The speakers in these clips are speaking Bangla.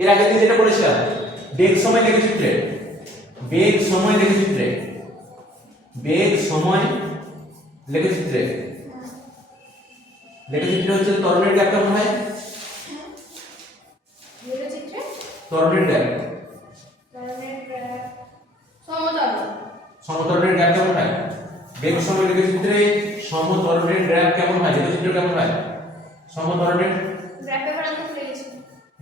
এর আগে দিন যেটা বলেছিলাম বেগ সময় লেখচিত্রে, বেগ সময় লেখচিত্রে, বেগ সময় লেখচিত্রে, লেখচিত্রে হচ্ছে ত্বরণের গ্যাপ কেমন হয়? লেখচিত্রে ত্বরণের গ্যাপ, ত্বরণের গ্যাপ সমতল, সমত্বরণের গ্যাপ কেমন হয়? বেগ সময় লেখচিত্রে সমত্বরণের গ্যাপ কেমন হয়? লেখচিত্র কেমন হয়? সমত্বরণের গ্যাপ পেপার আনতে ভুলে গেছি।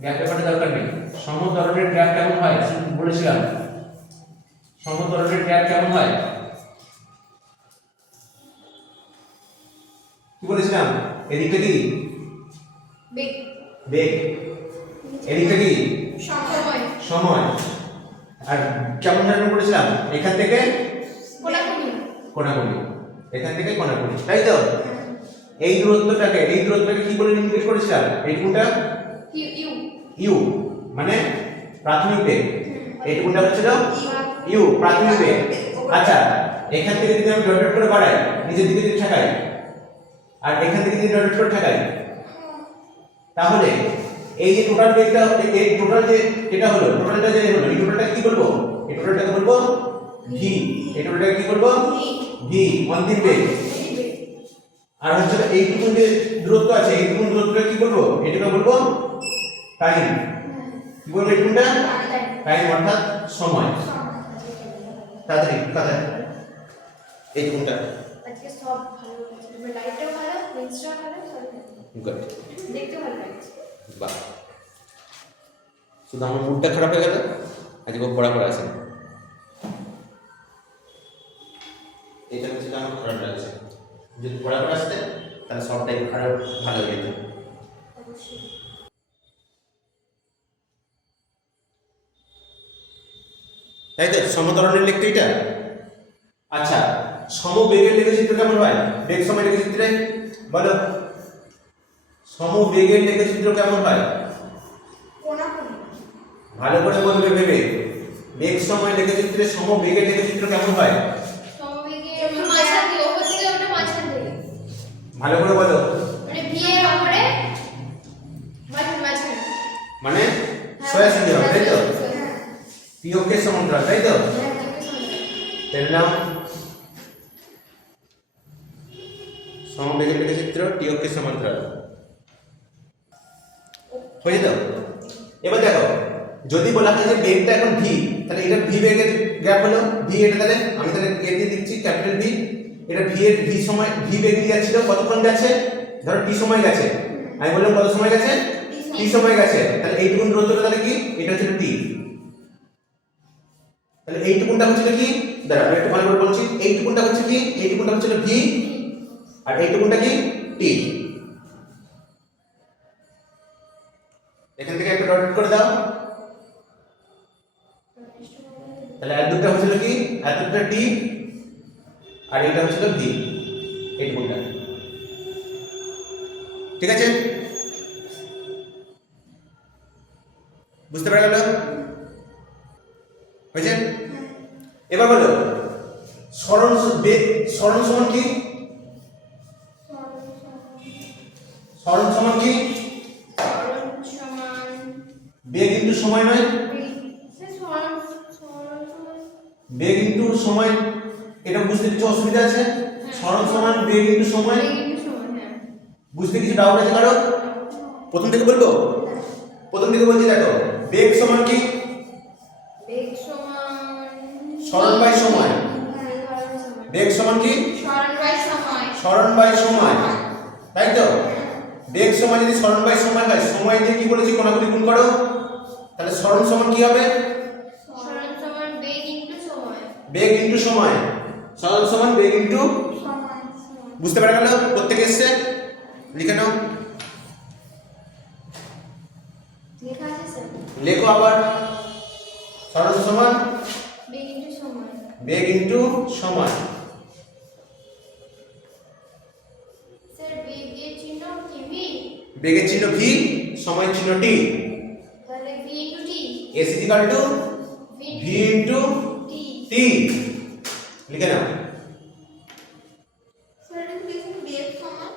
গ্যাপ পেপারের দরকার নেই। সমত্বরণের গ্যাপ কেমন হয় বলেছিলাম, সমত্বরণের গ্যাপ কেমন হয় কি বলেছিলাম? এদিকটা কি বেগ, বেগ, এদিকটা কি সময়, সময়। আর কেমন ধরনের বলেছিলাম? এখান থেকে কোণাকুণি, কোণাকুণি, এখান থেকে কোণাকুণি, তাই তো? এই দূরত্বটাকে কি বলে নির্দেশ করেছিলাম? এই কোণটা ইউ, ইউ মানে প্রাথমিক বেগ, এই কোণটা হচ্ছিল ইউ প্রাথমিক বেগ। আচ্ছা, এখান থেকে যদি আমি ডট ডট করে বাড়াই, নিচের দিকে যদি ঠেকাই, আর এখান থেকে যদি ডট ডট করে ঠেকাই, তাহলে এই যে টোটাল বেগটা, এই টোটাল যে এটা হলো, টোটালটা যে হলো, এই টোটালটা কি বলবো? এই টোটালটাকে বলবো ভি। এই টোটালটাকে কি বলবো? ভি, অন্তিম বেগ। আর হচ্ছে এইটুকু যে দূরত্ব আছে, এইটুকু দূরত্বটা কি বলবো? এটাকে বলবো টাইম। কি বলবো এইটুকুটা? টাইম অর্থাৎ সময়। তাড়াতাড়ি কথা এইটুকুটা। আজকে সব ভালো লাগছে, তোমার লাইটটাও ভালো, লেন্সটাও ভালো, সব ভালো। গুড, দেখতে ভালো লাগছে। বাহ। শুধু আমার মুডটা খারাপ হয়ে গেল, আজকে খুব পড়া পড়া আছে। এটা হচ্ছে আমার খারাপ লাগছে। যদি পড়া পড়া আসতে তাহলে সবটাই খারাপ ভালো হয়ে যেত। অবশ্যই। তাই তো? সমতরণের লিখতে এটা। আচ্ছা, সমবেগের লেখচিত্র কেমন হয়? বেগ সময় লেখচিত্রে বলো, সমবেগের লেখচিত্র কেমন হয়? কোণাকুণি, ভালো করে বলবে ভেবে। বেগ সময় লেখচিত্রে সমবেগের লেখচিত্র কেমন হয়? সমবেগে মাঝখান দিয়ে, ওপর থেকে ওটা মাঝখান থেকে, ভালো করে বলো। মানে ভি এর উপরে মাঝখানে, মানে সোজাসুজি হবে, তাই তো? পিওকের সমান্তরাল, তাই তো? তাহলে নাও সমবেগের লেখচিত্র টিওকের সমান্তরাল হয়ে যেত। এবার দেখো, যদি বলা হয় যে বেগটা এখন ভি, তাহলে এটা ভি বেগের গ্যাপ হলো ভি। এটা তাহলে আমি তাহলে এ দিয়ে দিচ্ছি ক্যাপিটাল ভি। এটা ভি এর ভি সময়, ভি বেগ নিয়ে যাচ্ছিল, কতক্ষণ গেছে? ধরো টি সময় গেছে। আমি বললাম কত সময় গেছে? টি সময় গেছে। তাহলে এইটুকুন দূরত্বটা তাহলে কি? এটা হচ্ছে টি। তাহলে এইটুকুনটা হচ্ছে কি? দাঁড়া আমি একটু ভালো করে বলছি। এইটুকুনটা হচ্ছে কি? এইটুকুনটা হচ্ছে ভি, আর এইটুকুনটা কি? টি। এখান থেকে একটা ডট করে দাও। তাহলে এর দুটো হচ্ছিল কি? এতটা টি, আর এটা হচ্ছিল ভি, এইটুকুনটা। ঠিক আছে? বুঝতে পারা গেল? হয়েছে? এবার বলো সরণ বেগ, সরণ সমান কি? সরণ সমান কি? সরণ সমান বেগ ইনটু সময় নয়? বেগ ইনটু সময়, এটা বুঝতে কিছু অসুবিধা আছে? সরণ সমান বেগ ইনটু সময়, বুঝতে কিছু ডাউট আছে কারো? প্রথম থেকে বলবো? প্রথম থেকে বলছি, দেখো বেগ সমান কি? বেগ সমান সরণ বাই সময়। বেগ সমান কি? সরণ বাই সময়, সরণ বাই সময়, তাই তো? বেগ সমান যদি সরণ বাই সময় হয়, সময় দিয়ে কি বলেছি? কোণাকুণি গুণ করো। তাহলে সরণ সমান কি হবে? সরণ সমান বেগ ইনটু সময়, বেগ ইনটু সময়। সরণ সমান বেগ ইনটু, বুঝতে পারা গেল? প্রত্যেকে এসছে? লিখে নাও, লেখা আছে স্যার। লেখো আবার। সরণ সমান বেগ ইনটু সময়, বেগ ইনটু সময়। স্যার বেগের চিহ্ন কি ভি, বেগের চিহ্ন ভি, সময় চিহ্ন টি। তাহলে v into t, s equal to v into t. T. লিখে নাও। স্যার এটা লিখুন বেগ সমান,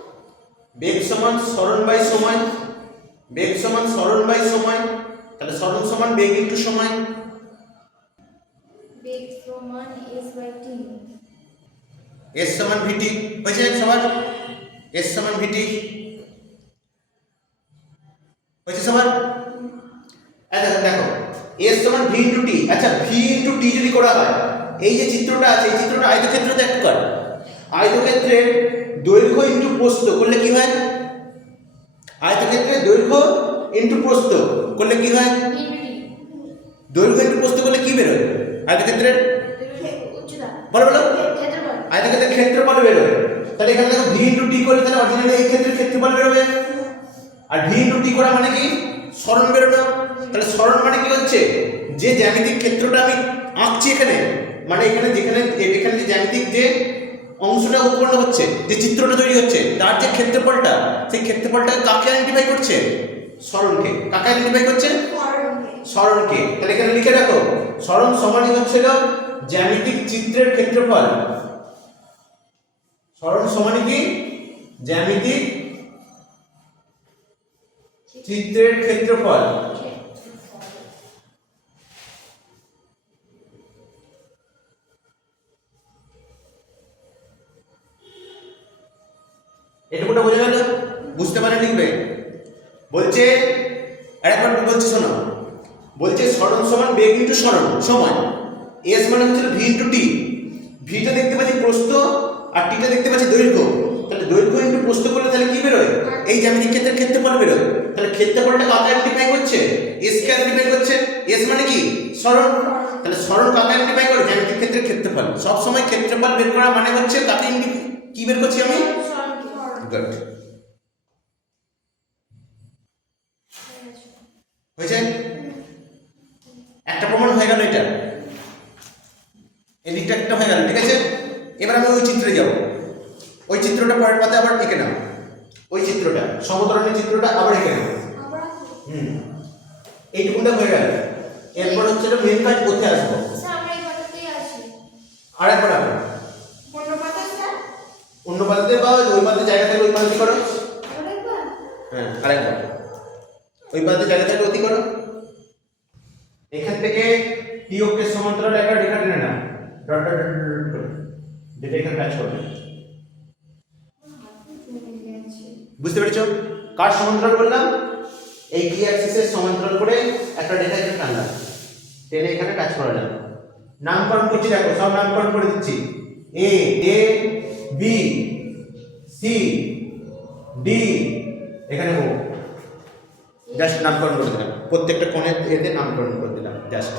বেগ সমান সরণ বাই সময়, বেগ সমান সরণ বাই সময়। তাহলে সরণ সমান বেগ ইনটু সময়। বেগ সমান s/t। s সমান vt হয়েছে সবার? s সমান vt হয়েছে সবার? আচ্ছা দেখো s সমান v ইনটু t। আচ্ছা v ইনটু t যদি করা হয়, এই যে চিত্রটা আছে এই চিত্রটা আয়তক্ষেত্র দেখতে পার, আয়তক্ষেত্রের দৈর্ঘ্য ইনটু প্রস্থ করলে কি হয়? আয়তক্ষেত্রের দৈর্ঘ্য ইনটু প্রস্থ করলে কি হয়? দৈর্ঘ্য ইনটু প্রস্থ করলে কি বেরোয় আয়তক্ষেত্রের? উচ্চতা। বলো বলো। ক্ষেত্রফল। আয়তক্ষেত্রের ক্ষেত্রফল বেরোয়। তাহলে এখানে দেখো v ইনটু t করলে তাহলে অরিজিনালি এই ক্ষেত্রের ক্ষেত্রফল বেরোবে। আর v ইনটু t করা মানে কি? সরণ বেরোনো। তাহলে সরণ মানে কি হচ্ছে? যে জ্যামিতিক ক্ষেত্রটা আমি আঁকছি এখানে, মানে এখানে যেখানে এখানে যে জ্যামিতিক যে অংশটা উৎপন্ন হচ্ছে, যে চিত্রটা তৈরি হচ্ছে, তার যে ক্ষেত্রফলটা, সেই ক্ষেত্রফলটাকে কাকে আইডেন্টিফাই করছে? সরণকে। কাকে আইডেন্টিফাই করছে? সরণকে। তাহলে এখানে লিখে রাখো সরণ সমানই হচ্ছিল জ্যামিতিক চিত্রের ক্ষেত্রফল। সরণ সমানই কি? জ্যামিতিক চিত্রের ক্ষেত্রফল। এটুকুটা বোঝা গেল? বুঝতে পারে লিখবে। বলছে আরেকবার বলছে শোনো, বলছে সরণ সমান বেগ ইনটু সরণ সময়। s মানে হচ্ছে v ইনটু t। vটা দেখতে পাচ্ছি প্রস্থ আর tটা দেখতে পাচ্ছি দৈর্ঘ্য। তাহলে দৈর্ঘ্য ইনটু প্রস্থ করলে তাহলে কি বেরোয়? এই জ্যামিতিক ক্ষেত্রের ক্ষেত্রফল বেরোয়। তাহলে ক্ষেত্রফলটা কাকে আইডেন্টিফাই করছে? s কে আইডেন্টিফাই করছে। s মানে কি? সরণ। তাহলে সরণ কাকে আইডেন্টিফাই করে? জ্যামিতিক ক্ষেত্রের ক্ষেত্রফল। সব সময় ক্ষেত্রফল বের করা মানে হচ্ছে কাকে কি বের করছি আমি? গুড। হয়েছে? একটা প্রমাণ হয়ে গেল এটা, এদিকটা একটা হয়ে গেল, ঠিক আছে? এবার আমি ওই চিত্রে যাব। ওই চিত্রটা পরের পাতে আবার এঁকে নাও। ওই চিত্রটা সমতলের চিত্রটা আবার এঁকে নাও। এইটুকুটা হয়ে গেল। এরপর হচ্ছে মেন কাজ করতে আসবো। আরেকবার আবার অন্য পাতে বা ওই পাতে জায়গা থাকলে ওই পাতে করো। হ্যাঁ আরেকবার ওই পাতে জায়গা থাকলে ওই করো। এখান থেকে টি অক্ষের সমান্তরাল একটা রেখা টেনে নাও, ডট ডট ডট ডট, যেটা এখানে কাজ করবে। বুঝতে পেরেছো? কার সমান্তরাল বললাম? এই টি অ্যাক্সিসের সমান্তরাল করে একটা রেখা এখানে টানলাম, টেনে এখানে কাজ করালাম। নামকরণ করছি, দেখো সব নামকরণ করে দিচ্ছি। এ এ বি সি ডি, এখানে ও। জাস্ট নামকরণ করে দিলাম, প্রত্যেকটা কোণের এতে নামকরণ করে দিলাম জাস্ট।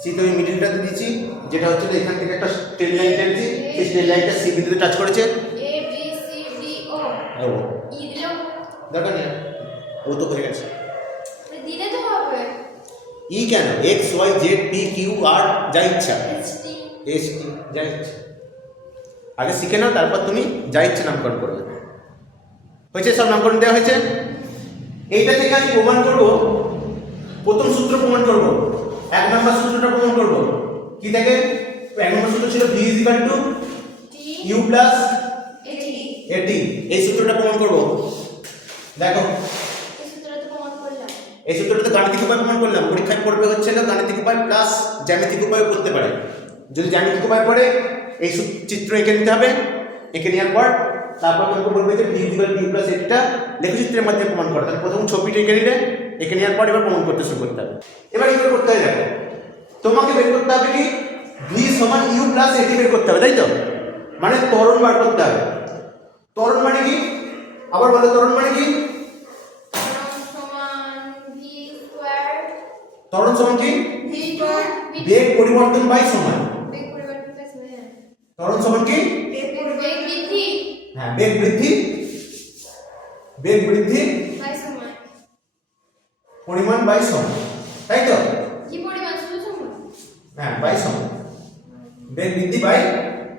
সি তো ওই মিডলটাতে দিয়েছি, যেটা হচ্ছে এখান থেকে একটা স্ট্রেট লাইন টেনেছি, সেই স্ট্রেট লাইনটা সি বিন্দুতে টাচ করেছে। এ বি সি ডি ও। ও ই দিলাম দরকার নেই, ও তো হয়ে গেছে। দিলে তো হবে। ই কেন? X y z p q r যা ইচ্ছা, এস টি এস টি যা ইচ্ছা আগে শিখে নাও, তারপর তুমি যা ইচ্ছা নামকরণ করবে। হয়েছে? সব নামকরণ দেওয়া হয়েছে। এইটা থেকে আমি প্রমাণ করব, প্রথম সূত্র প্রমাণ করব, 1 নম্বর সূত্রটা প্রমাণ করব। কি থাকে? 1 নম্বর সূত্র ছিল v = u + at। এই সূত্রটা প্রমাণ করব। দেখো এই সূত্রটা তো গাণিতিক উপায় প্রমাণ করলাম, পরীক্ষায় পড়বে হচ্ছে না গাণিতিক উপায় প্লাস জ্যামিতিক উপায় করতে পারে। যদি জ্যামিতিক উপায় পড়ে এই চিত্র এঁকে নিতে হবে, এঁকে নেওয়ার পর তারপর তোমাকে বলবে যে v = u + at টা লেখচিত্রের মাধ্যমে প্রমাণ করো। তাহলে প্রথম ছবিটা এঁকে নিলে, এঁকে নেওয়ার পর এবার প্রমাণ করতে শুরু করতে হবে। এবার কি করে করতে হবে? দেখো তোমাকে বের করতে হবে কি v = u + at বের করতে হবে, তাই তো? মানে ত্বরণ বার করতে হবে। ত্বরণ মানে কি? আবার বলো, ত্বরণ মানে কি? ত্বরণ সমান কি? বেগ পরিবর্তন বাই সময়। ত্বরণ সমান কি? হ্যাঁ, বেগ বৃদ্ধি পরিমাণ বাই সময়, তাই তো? হ্যাঁ, বাই সময়, বেগ বৃদ্ধি বাই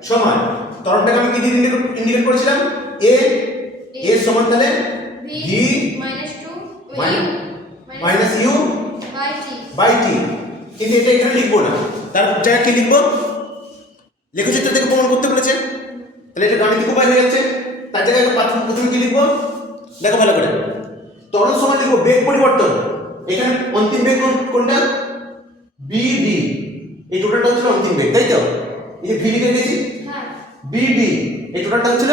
সময়। ত্বরণটাকে আমি কি দিয়ে ইন্ডিকেট করেছিলাম? a a সমান তাহলে v minus u by t। কিন্তু এটা এখানে লিখবো না, তার জায়গায় কি লিখবো? লেখচিত্র থেকে প্রমাণ করতে বলেছে, তাহলে এটা গাণিতিক উপায় হয়ে যাচ্ছে। তার জায়গায় প্রথমে কি লিখবো? দেখো ভালো করে, ত্বরণ সমান লিখবো বেগ পরিবর্তন। এখানে অন্তিম বেগ কোনটা? বিডি। এই টোটালটা হচ্ছে অন্তিম বেগ, তাই তো? এই যে ভি লিখে দিয়েছি, হ্যাঁ বিডি এই টোটালটা হচ্ছে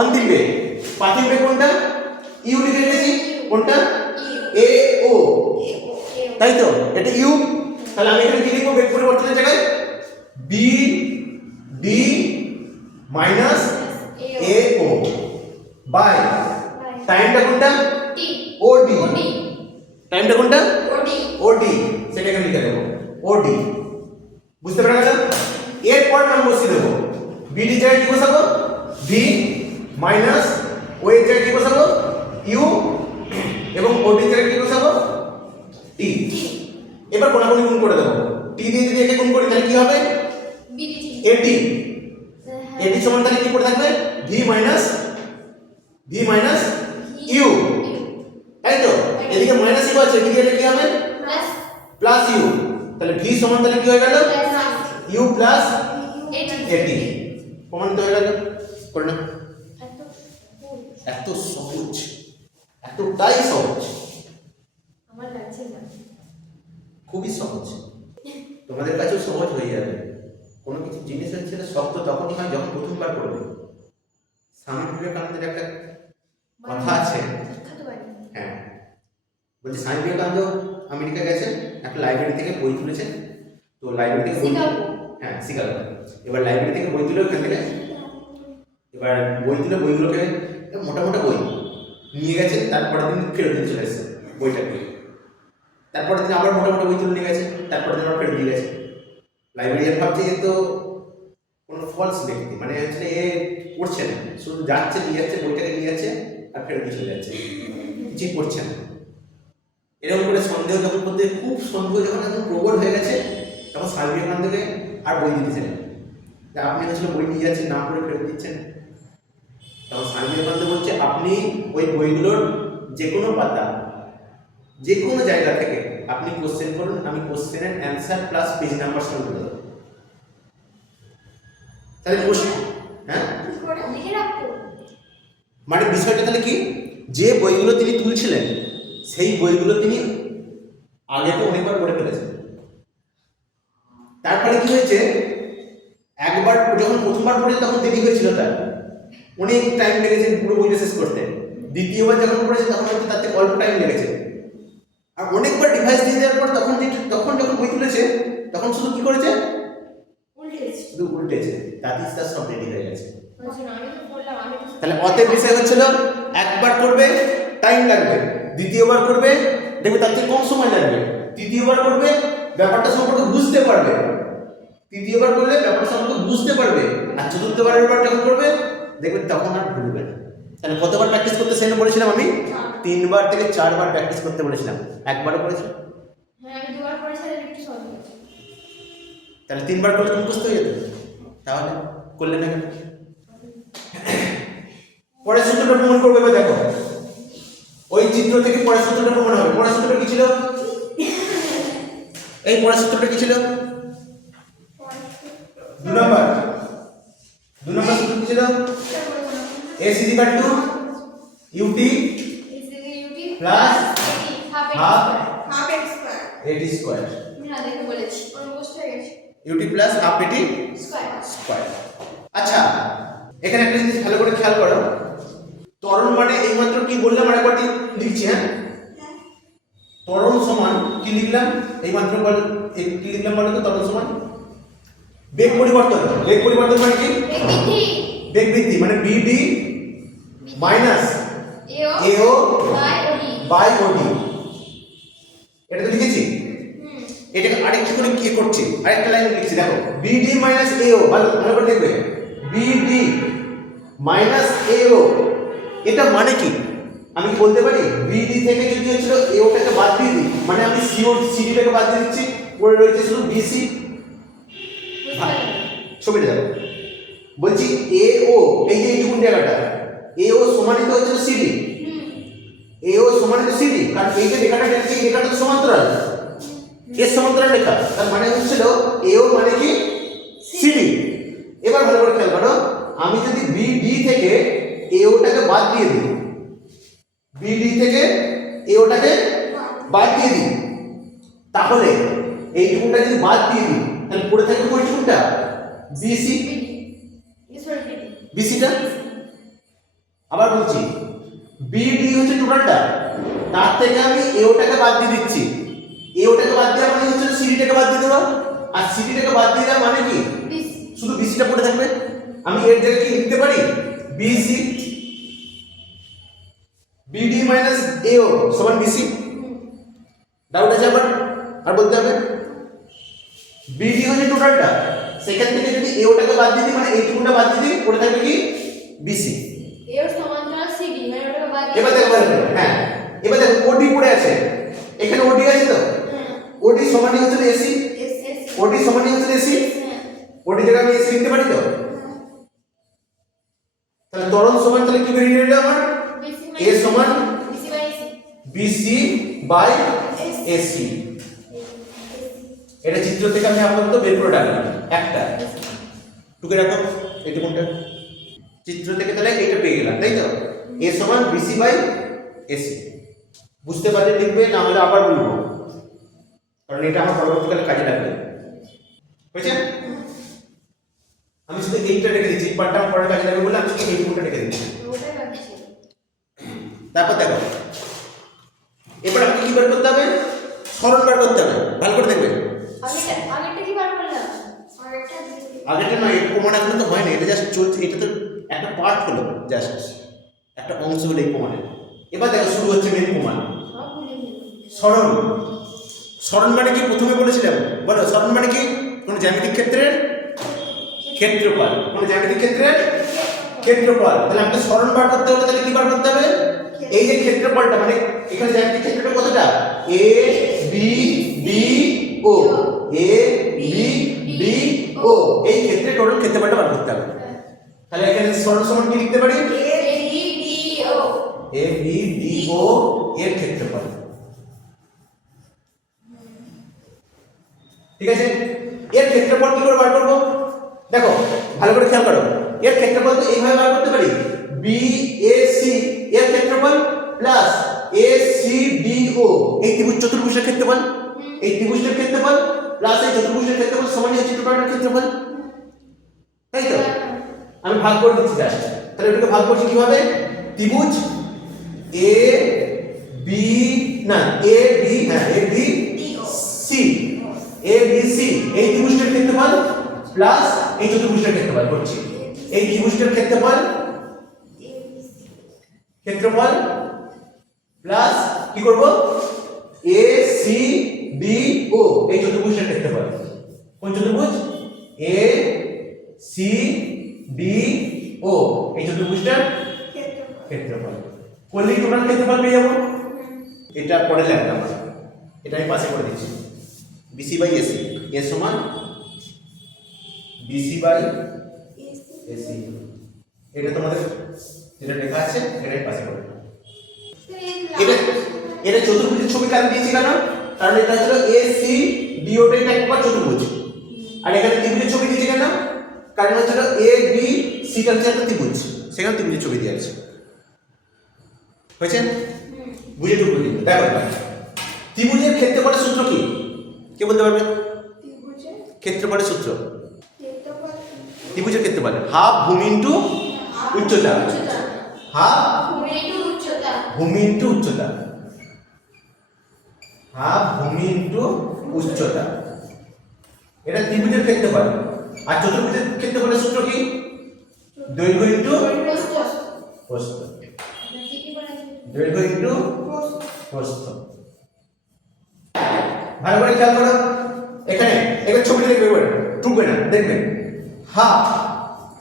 অন্তিম বেগ। প্রাথমিক বেগ কোনটা? ইউ লিখে দিয়েছি, কোনটা? এ ও, তাই তো? এটা ইউ। তাহলে আমি এখানে কি লিখবো বেগ পরিবর্তনের জায়গায়? B D minus A O by টাইমটা কোনটা? O D. টাইমটা কোনটা? O D. সেটা এখানে লিখে দেবো ও ডি। বুঝতে পারা গেল? এরপর আমি বসিয়ে দেবো বিডি জায়গায় কি বসাবো? ভি মাইনাস ও এর জায়গায় কি বসাবো? ইউ এবং ও ডি জায়গায় কি বসাবো? টি। এবার কোনাকুনি গুণ করে দেবো। টি দিয়ে যদি একে গুণ করি তাহলে কি হবে? এটি। এটি সমান তাহলে কি পড়ে থাকবে? ভি মাইনাস ইউ, তাই তো? এদিকে মাইনাস ইউ আছে, এদিকে এটা কি হবে? Plus you. তাহলে ভি সমান তাহলে কি হয়ে গেল? ইউ প্লাস এটি। প্রমাণিত হয়ে গেল। করে না? এত সহজ, এতটাই সহজ, আমার লাগছে না। খুবই সহজ। তোমাদের কাছেও সহজ হয়ে যাবে। কোনো কিছু জিনিস হচ্ছে শক্ত তখনই হয় যখন প্রথমবার করবে। স্বামী বিবেকানন্দের একটা কথা আছে, হ্যাঁ, বলছি স্বামী বিবেকানন্দ আমেরিকা গেছেন, একটা লাইব্রেরি থেকে বই তুলেছেন। তো লাইব্রেরি থেকে হ্যাঁ শিকাগো। এবার লাইব্রেরি থেকে বই তুলে ওখান থেকে এবার বই তুলে বইগুলোকে মোটা মোটা বই নিয়ে গেছেন। তারপরের দিন ফেরত দিয়ে চলে এসেছে বইটাকে। তারপরের দিন আবার মোটা মোটা বই তুলে নিয়ে গেছে, তারপরের দিন আবার ফেরত দিয়ে গেছে। লাইব্রেরিয়ান ভাবছে যে তো কোনো ফলস ব্যক্তি, মানে হচ্ছে এ পড়ছে না, শুধু যাচ্ছে নিয়ে যাচ্ছে, বইটাকে নিয়ে যাচ্ছে আর ফেরত দিয়ে চলে যাচ্ছে, কিছুই পড়ছে না। এরকম করে সন্দেহ যখন করতে খুব সন্দেহ যখন একদম প্রবল হয়ে গেছে, তখন স্বামী বিবেকানন্দকে আর বই দিতেছেন যে আপনি হচ্ছে বই নিয়ে যাচ্ছেন, না পড়ে ফেরত দিচ্ছেন। তখন স্বামী বিবেকানন্দ বলছে আপনি ওই বইগুলোর যে কোনো পাতা, যে কোনো জায়গা থেকে আপনি কোশ্চেন করুন, আমি কোশ্চেনের অ্যান্সার প্লাস পেজ নাম্বার সহ বলে দেবো। তাহলে হ্যাঁ, মানে বিষয়টা তাহলে কি, যে বইগুলো তিনি তুলছিলেন সেই বইগুলো তিনি আগে তো অনেকবার পড়ে ফেলেছেন। তারপরে কি হয়েছে, একবার যখন প্রথমবার পড়েছে তখন দেরি হয়েছিল, তার অনেক টাইম লেগেছে পুরো বইটা শেষ করতে। দ্বিতীয়বার যখন পড়েছে তখন হয়তো তার থেকে অল্প টাইম লেগেছে। আর অনেকবার ডিভাইস দিয়ে দেওয়ার পর তখন যখন বই তুলেছে তখন শুধু কি করেছে, শুধু উল্টেছে, তাতে তার সব রেডি হয়ে গেছে। তাহলে অতএব বিষয় হচ্ছিল একবার করবে টাইম লাগবে, দ্বিতীয়বার করবে দেখবে তার থেকে কম সময় লাগবে, তৃতীয়বার করবে ব্যাপারটা সম্পর্কে বুঝতে পারবে, তৃতীয়বার করলে ব্যাপারটা সম্পর্কে বুঝতে পারবে, আর চতুর্থবারের পর যখন করবে দেখবে তখন আর ভুলবে না। তাহলে কতবার প্র্যাকটিস করতে সেটা বলেছিলাম আমি? 3 বার থেকে 4 বার প্র্যাকটিস করতে বলেছিলাম। একবারও করেছো? হ্যাঁ আমি 2 বার করেছি, আর একটু সহজ হয়েছে। তাহলে 3 বার করলে তুমি বুঝতে হয়ে যেত, তাহলে করলে না কেন? পরের সূত্রটা প্রমাণ করবে। এবার দেখো ওই চিত্র থেকে পরের সূত্রটা প্রমাণ হবে। পরের সূত্রটা কি ছিল? এই পরের সূত্রটা কি ছিল? 2 নম্বর সূত্র কি ছিল? s = ut plus half at square. আমি না দেখে বলেছি, মুখস্থ হয়ে গেছে। ut plus half at square. আচ্ছা, এখানে একটা জিনিস ভালো করে খেয়াল করো, ত্বরণ মানে এইমাত্র কি বললাম আরেকবার লিখছি। হ্যাঁ, ত্বরণ সমান কি লিখলাম এইমাত্র, কি লিখলাম বলো তো? ত্বরণ সমান বেগ পরিবর্তন। বেগ পরিবর্তন মানে কি? বেগ বৃদ্ধি, মানে বিডি মাইনাস এও বাই ওডি। এটা তো লিখেছি। এটাকে আরেকটু করে কি করছি, আরেকটা লাইন লিখছি, দেখো বিডি মাইনাস এও, ভালো করে দেখবে, বিডি মাইনাস এও। এটা মানে কি আমি বলতে পারি? বিডি থেকে যদি হচ্ছিল এওটাকে বাদ দিয়ে দিই, মানে আমি সিডিটাকে বাদ দিয়ে দিচ্ছি, পড়ে রয়েছে শুধু বিসি। ছবিটা দেখো, বলছি এও, এই যে এইটুকুন জায়গাটা এও সমানিত হচ্ছে সিডি, এও সমানিত সিডি, কারণ এই যে রেখাটা দেখছি এই রেখাটা সমান্তরাল, এর সমান্তরাল রেখা, তার মানে হচ্ছিল এও মানে কি সিডি। এবার ভালো করে খেয়াল করো, আমি যদি বিডি থেকে এওটাকে বাদ দিয়ে দিই, বিডি থেকে এওটাকে বাদ দিয়ে দিই, তাহলে এইটুকুটা যদি বাদ দিয়ে দিই তাহলে পড়ে থাকবে কোনটা? বিসি। বিসিটা আবার বলছি, বিডি হচ্ছে টোটালটা, তার থেকে আমি এওটাকে বাদ দিয়ে দিচ্ছি। এওটাকে বাদ দেওয়া মানে হচ্ছে সিডিটাকে বাদ দিয়ে দেবো, আর সিডিটাকে বাদ দিয়ে দেওয়া মানে কি? শুধু বিসিটা পড়ে থাকবে। আমি এর জায়গায় কি লিখতে পারি? বিসি বিডি মাইনাস এও সমান বিসি। ডাউট আছে আবার? আর বলতে হবে বিডি হচ্ছে টোটালটা, সেখান থেকে যদি এওটাকে বাদ দিয়ে দিই মানে এইটুকুটা বাদ দিয়ে দিই, পড়ে থাকবে কি? বিসি। এবার দেখো, হ্যাঁ এবার দেখো ওডি পড়ে আছে, এখানে ওডি আছে তো, ওডি সমানই হচ্ছে এসি, ওডি সমানই হচ্ছে এসি, ওডি জায়গায় আমি এসি লিখতে পারি তো। তাহলে ত্বরণ সমান তাহলে কি বেরিয়ে এলো আমার? এ সমান বিসি বাই এসি। এটা চিত্র থেকে আমি আপাতত বের করে রাখলাম একটা, টুকে রাখো এটা কোনটা? চিত্র থেকে তাহলে এটা পেয়ে গেলাম, তাই তো? এ সমান বিসি বাই এসি। বুঝতে পারলে লিখবে, না হলে আবার বলবো, কারণ এটা আমার পরবর্তীকালে কাজে লাগবে। বুঝছেন? আমি শুধু এইটা রেখে দিচ্ছি, পার্টটা আমার পরে কাজে লাগবে বলে আমি শুধু এই কোনটা রেখে দিচ্ছি। তারপর দেখো, এবার আমাকে কি বের করতে হবে? সরণ বের করতে হবে। ভালো করে দেখবে, আগেরটা নয়, এই প্রমাণ এখনো তো হয়নি, এটা জাস্ট চলছে, এটা তো একটা পার্ট হলো, জাস্ট একটা অংশ হলো এই প্রমাণের। এবার দেখো শুরু হচ্ছে মেন প্রমাণ। সরণ, সরণ মানে কি প্রথমে বলেছিলাম? বলো, সরণ মানে কি? কোন জ্যামিতিক ক্ষেত্রের ক্ষেত্রফল, কোন জ্যামিতিক ক্ষেত্রের ক্ষেত্রফল। তাহলে আমাকে সরণ বার করতে হলে তাহলে কি বার করতে হবে? এই যে ক্ষেত্রফলটা, মানে এখানে জ্যামিতিক ক্ষেত্রটা কতটা? A B D O, A B D ও, এই ক্ষেত্রে টোটাল ক্ষেত্রফলটা বার করতে হবে। তাহলে এখানে সরণ সমান কি লিখতে পারি? এ বি ডি ও এর ক্ষেত্রফল। ঠিক আছে, এর ক্ষেত্রফল কি করে বার করব? দেখো ভালো করে খেয়াল করো, এর ক্ষেত্রফল তো এইভাবে বার করতে পারি, বি এ সি এর ক্ষেত্রফল প্লাস এ সি ডি ও, এই ত্রিভুজ চতুর্ভুজের ক্ষেত্রফল, এই ত্রিভুজের ক্ষেত্রফল প্লাস এই চতুর্ভুজের ক্ষেত্রফল সমান হচ্ছে টোটালটার ক্ষেত্রফল, তাই তো? আমি ভাগ করে দিচ্ছি জাস্ট। তাহলে এটাকে ভাগ করছি কিভাবে? ত্রিভুজ এ বি, না এ বি, হ্যাঁ A B C, A B C এই ত্রিভুজের ক্ষেত্রফল প্লাস এই চতুর্ভুজের ক্ষেত্রফল করছি। এই ত্রিভুজের ক্ষেত্রফল প্লাস কি করব? এ সি ডি ও এই চতুর্ভুজের ক্ষেত্রফল। কোন চতুর্ভুজ? এ সি ডি ও এই চতুর্ভুজটার ক্ষেত্রফল। করলে টোটাল ক্ষেত্রফল পেয়ে যাবো। এটা পরে লাগলাম, এটা আমি পাশে করে দিচ্ছি। বিসি বাই এসি, এর সমান বিসি বাই এসি। এটা তোমাদের যেটা লেখা আছে এটাই পাশে করে দিলাম। এটা চতুর্ভুজের ছবি কাটে দিয়েছি কেন? কারণ এটা হলো এ সি ডি ও টা একটা চতুর্ভুজ, আর এখানে ত্রিভুজের ছবি দিয়েছি কেন? কারণ হচ্ছে এ বি সি টা হচ্ছে একটা ত্রিভুজ, সেখানে ত্রিভুজের ছবি দিয়ে আছে। হয়েছে? বুঝে টুকু দিন। দেখো ত্রিভুজের ক্ষেত্রফলের সূত্র কি? কে বলতে পারবে? ক্ষেত্রফলের সূত্র, ত্রিভুজের ক্ষেত্রফল হাফ ভূমি ইনটু উচ্চতা, হাফ ভূমি ইনটু উচ্চতা, হাফ ভূমি ইনটু উচ্চতা। এটা ত্রিভুজের ক্ষেত্রফল। আর চতুর্ভুজের ক্ষেত্রফলের সূত্র কি? দৈর্ঘ্য ইনটু প্রস্থ, দৈর্ঘ্য ইনটু প্রস্থ। ভালো করে খেয়াল করো, এখানে একটা ছবি দেখবে, টুকবে না, দেখবে হাফ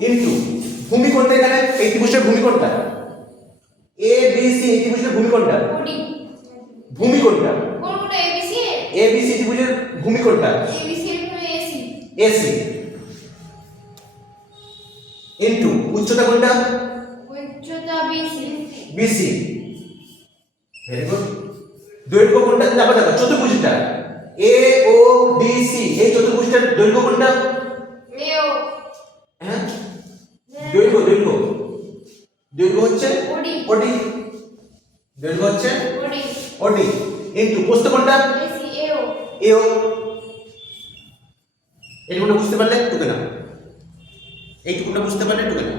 ইনটু ভূমি কোনটা? এখানে এই ত্রিভুজের ভূমি কোনটা? এ বি সি এই ত্রিভুজের ভূমি কোনটা? ভূমি কোনটা? এ বি সি ত্রিভুজের ভূমি কোনটা? এসি ইনটু উচ্চতা কোনটা? বিসি। Very good. দৈর্ঘ্য কোনটা? দেখো দেখো চতুর্ভুজটা এ ও ডি সি এই চতুর্ভুজটার দৈর্ঘ্য কোনটা? হ্যাঁ দৈর্ঘ্য, দৈর্ঘ্য হচ্ছে ওডি, দৈর্ঘ্য হচ্ছে ওডি ইনটু পোস্ত কোনটা এসি এও এও। এইটুকুটা বুঝতে পারলে টুকে না, এইটুকুটা বুঝতে পারলে টুকে না।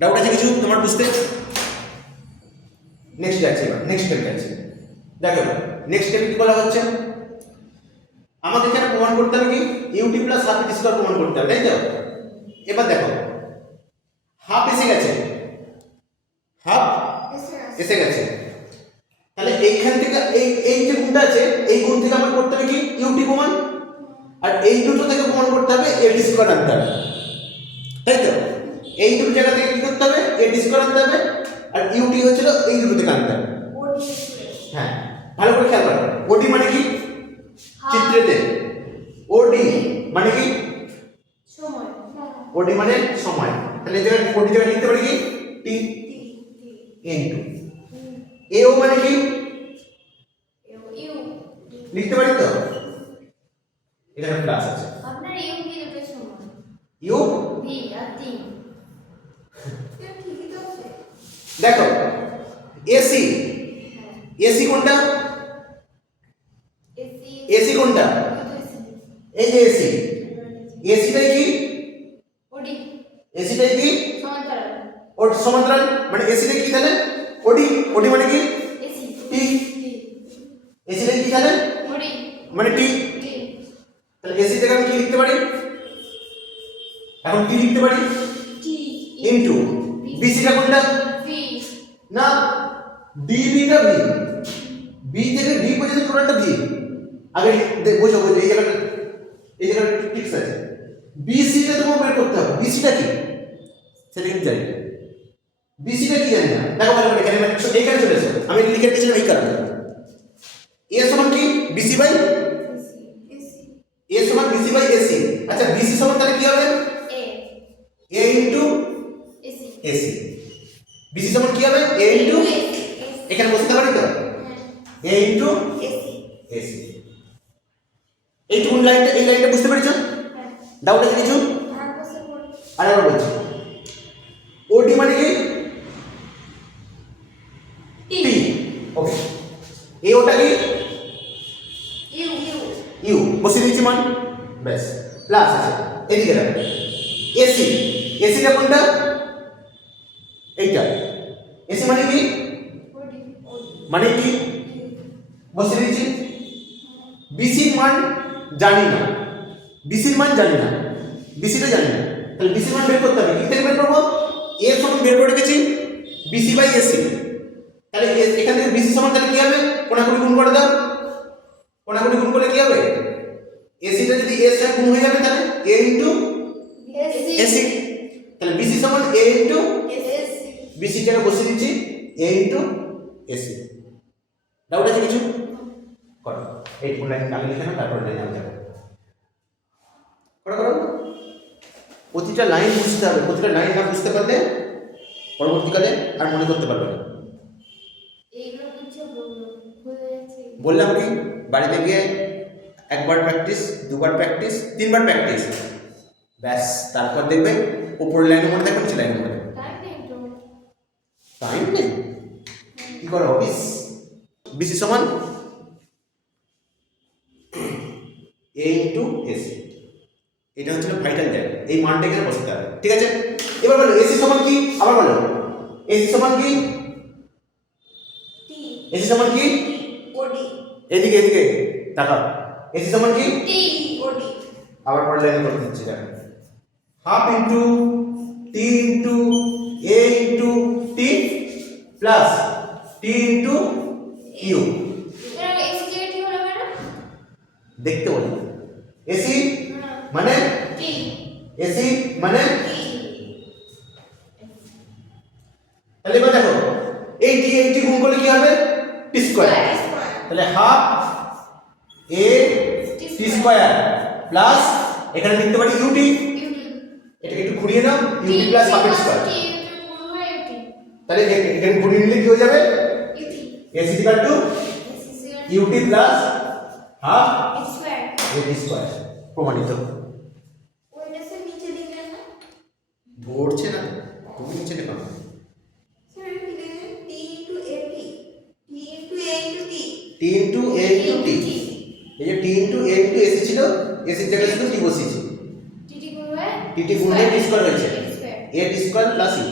ডাউট আছে কিছু তোমার বুঝতে? নেক্সট যাচ্ছি, এবার নেক্সট স্টেপ যাচ্ছি। দেখো নেক্সট স্টেপ কি বলা হচ্ছে, আমাদের এখানে প্রমাণ করতে হবে কি ইউটি প্লাস হাফ ইটি স্কয়ার প্রমাণ করতে হবে, তাই তো? এবার দেখো হাফ এসে গেছে, হাফ এসে গেছে, তাহলে এইখান থেকে এই যে গুণটা আছে এই গুণ থেকে আমার করতে হবে কি ইউটি প্রমাণ, আর এই দুটো থেকে প্রমাণ করতে হবে এটি স্কয়ার আনতে হবে, তাই তো? এই দুটো জায়গা থেকে কি করতে হবে এটি স্কয়ার আনতে হবে, আর ইউটি হচ্ছিল এই দুটো থেকে আনতে হবে। ওডি হ্যাঁ ভালো করে খেয়াল করো, ওডি মানে কি চিত্রেতে, ওডি মানে কি সময় ওডি মানে সময়, তাহলে এই জায়গায় ওডি জায়গায় লিখতে পারি কি টি ইনটু এও মানে কি ইউ লিখতে পারি তো, এখানে প্লাস আছে আপনার ইউ কি দুটো সময় ইউ। ভি আর 3 ঠিকই তো আছে। দেখো এসি, এসি কোনটা, এসি এসি কোনটা, এই যে এসি, এসিটাই কি ওডি এসিটাই কি সমান্তরাল ওর সমান্তরাল, মানে এসিটাই কি তাহলে ওডি, ওডি মানে কি এসি টি, এসিটাই কি তাহলে ওডি মানে টি, টি তাহলে এসি থেকে আমি কি লিখতে পারি, এখন কি লিখতে পারি টি ইনটু বিসিটা কোনটা, ভি না ডিবিটা ভি, বি থেকে ডি পর্যন্ত টোটালটা ভি, আগে বোঝো বোঝো এই জায়গাটা ঠিক আছে, বিসিটা তোমাকে বের করতে হবে, বিসিটা কি সেটা কিন্তু জানি না, বিসিটা কি জানি না। দেখো ভালো করে এখানে এইখানে চলে এসো, আমি লিখে দিয়েছিলাম এই কারণে, এ সমান কি বিসি বাই এসি এ সমান বিসি বাই এসি। আচ্ছা বিসি সমান তাহলে কি হবে এ এ ইনটু এসি এসি, বিসি সমান কি হবে এ ইনটু, এখানে বসতে পারি তো এ ইনটু এসি এসি। এইটুকুন লাইনটা, এই লাইনটা বুঝতে পেরেছো? ডাউট আছে কিছু? আরেকবার বলছি, ওডি মানে কি টি টি, ওকে, এ ওটা কি ইউ ইউ ইউ, বসিয়ে দিচ্ছি মান, ব্যাস প্লাস আছে এদিকে রাখো, এসি, এসিটা কোনটা এইটা, এসি মানে কি ওডি মানে কি বসিয়ে দিচ্ছি, বিসির মান জানি না, বিসির মান জানি না, বিসিটা জানি না, তাহলে বিসির মান বের করতে হবে, কি থেকে বের করবো এ সমান বের করে রেখেছি বিসি বাই এসি, তাহলে এখান থেকে বিসি সমান তাহলে কি হবে কোনাকুনি গুণ করে দাও, কোনাকুনি গুণ করলে কি হবে এসিটা যদি এর সাথে গুণ হয়ে যাবে তাহলে এ ইনটু এসি এসি, তাহলে বিসি সমান এ ইনটু এসি বিসি টাকে বসিয়ে দিচ্ছি এ ইনটু এসি। ডাউট আছে কিছু? করো এই কোন লাইন আগে লিখে নাও, তারপর লাইন আমি যাবো, করো করো, প্রতিটা লাইন বুঝতে হবে, প্রতিটা লাইন না বুঝতে পারলে পরবর্তীকালে আর মনে করতে পারবে না। এইগুলো কিছু ভুলে যাচ্ছে বললাম কি বাড়িতে গিয়ে একবার প্র্যাকটিস, দুবার প্র্যাকটিস, তিনবার প্র্যাকটিস, ব্যাস তারপর দেখবে উপরের লাইনে মনে থাকবে, নিচে লাইনে মনে থাকবে। টাইম নেই তো টাইম নেই, কি করো অফিস, বিসি সমান এ ইনটু এসি, এটা হচ্ছে ভাইটাল জায়গা, এই মানটা এখানে বসাতে হবে, ঠিক আছে? এবার বলো এসি সমান কি, আবার বলো এসি সমান কি, টি এসি সমান কি, ওডি এদিকে এদিকে তাকাও, এসি সমান কি, টি ওডি আবার পরের লাইনে করতে দিচ্ছি, দেখো half into T into A into T plus T into U, এর এসি কে টি হলো ম্যাডাম দেখতে বলি এসি মানে টি এসি মানে, টি তাহলে এবার দেখো এই টি গুণ করলে কি হবে টি স্কয়ার, তাহলে হাফ এ টি স্কয়ার প্লাস এখানে লিখতে পারি ইউটি, ইউটি এটাকে একটু ঘুরিয়ে নাও ইউটি প্লাস হাফ এর স্কয়ার, টি গুণ হয় ইউটি তাহলে এখানে ঘুরিয়ে নিলে কি হয়ে যাবে UT AC equal to AC square UT plus half square AT square, প্রমাণিত। ওইটা সে নিচে দিবেন না ধরছে না তুমি নিচে দেখো, স্যার কি লিখেন টি ইনটু এটি টি ইনটু এ ইন্টু এ ইন্টু টি। এই যে টি ইন্টু এ ইন্টু এসি ছিল, এসির জায়গায় শুধু টি বসিয়েছি। টি গুণ টি স্কয়ার হয়েছে এ টি স্কয়ার প্লাস ই।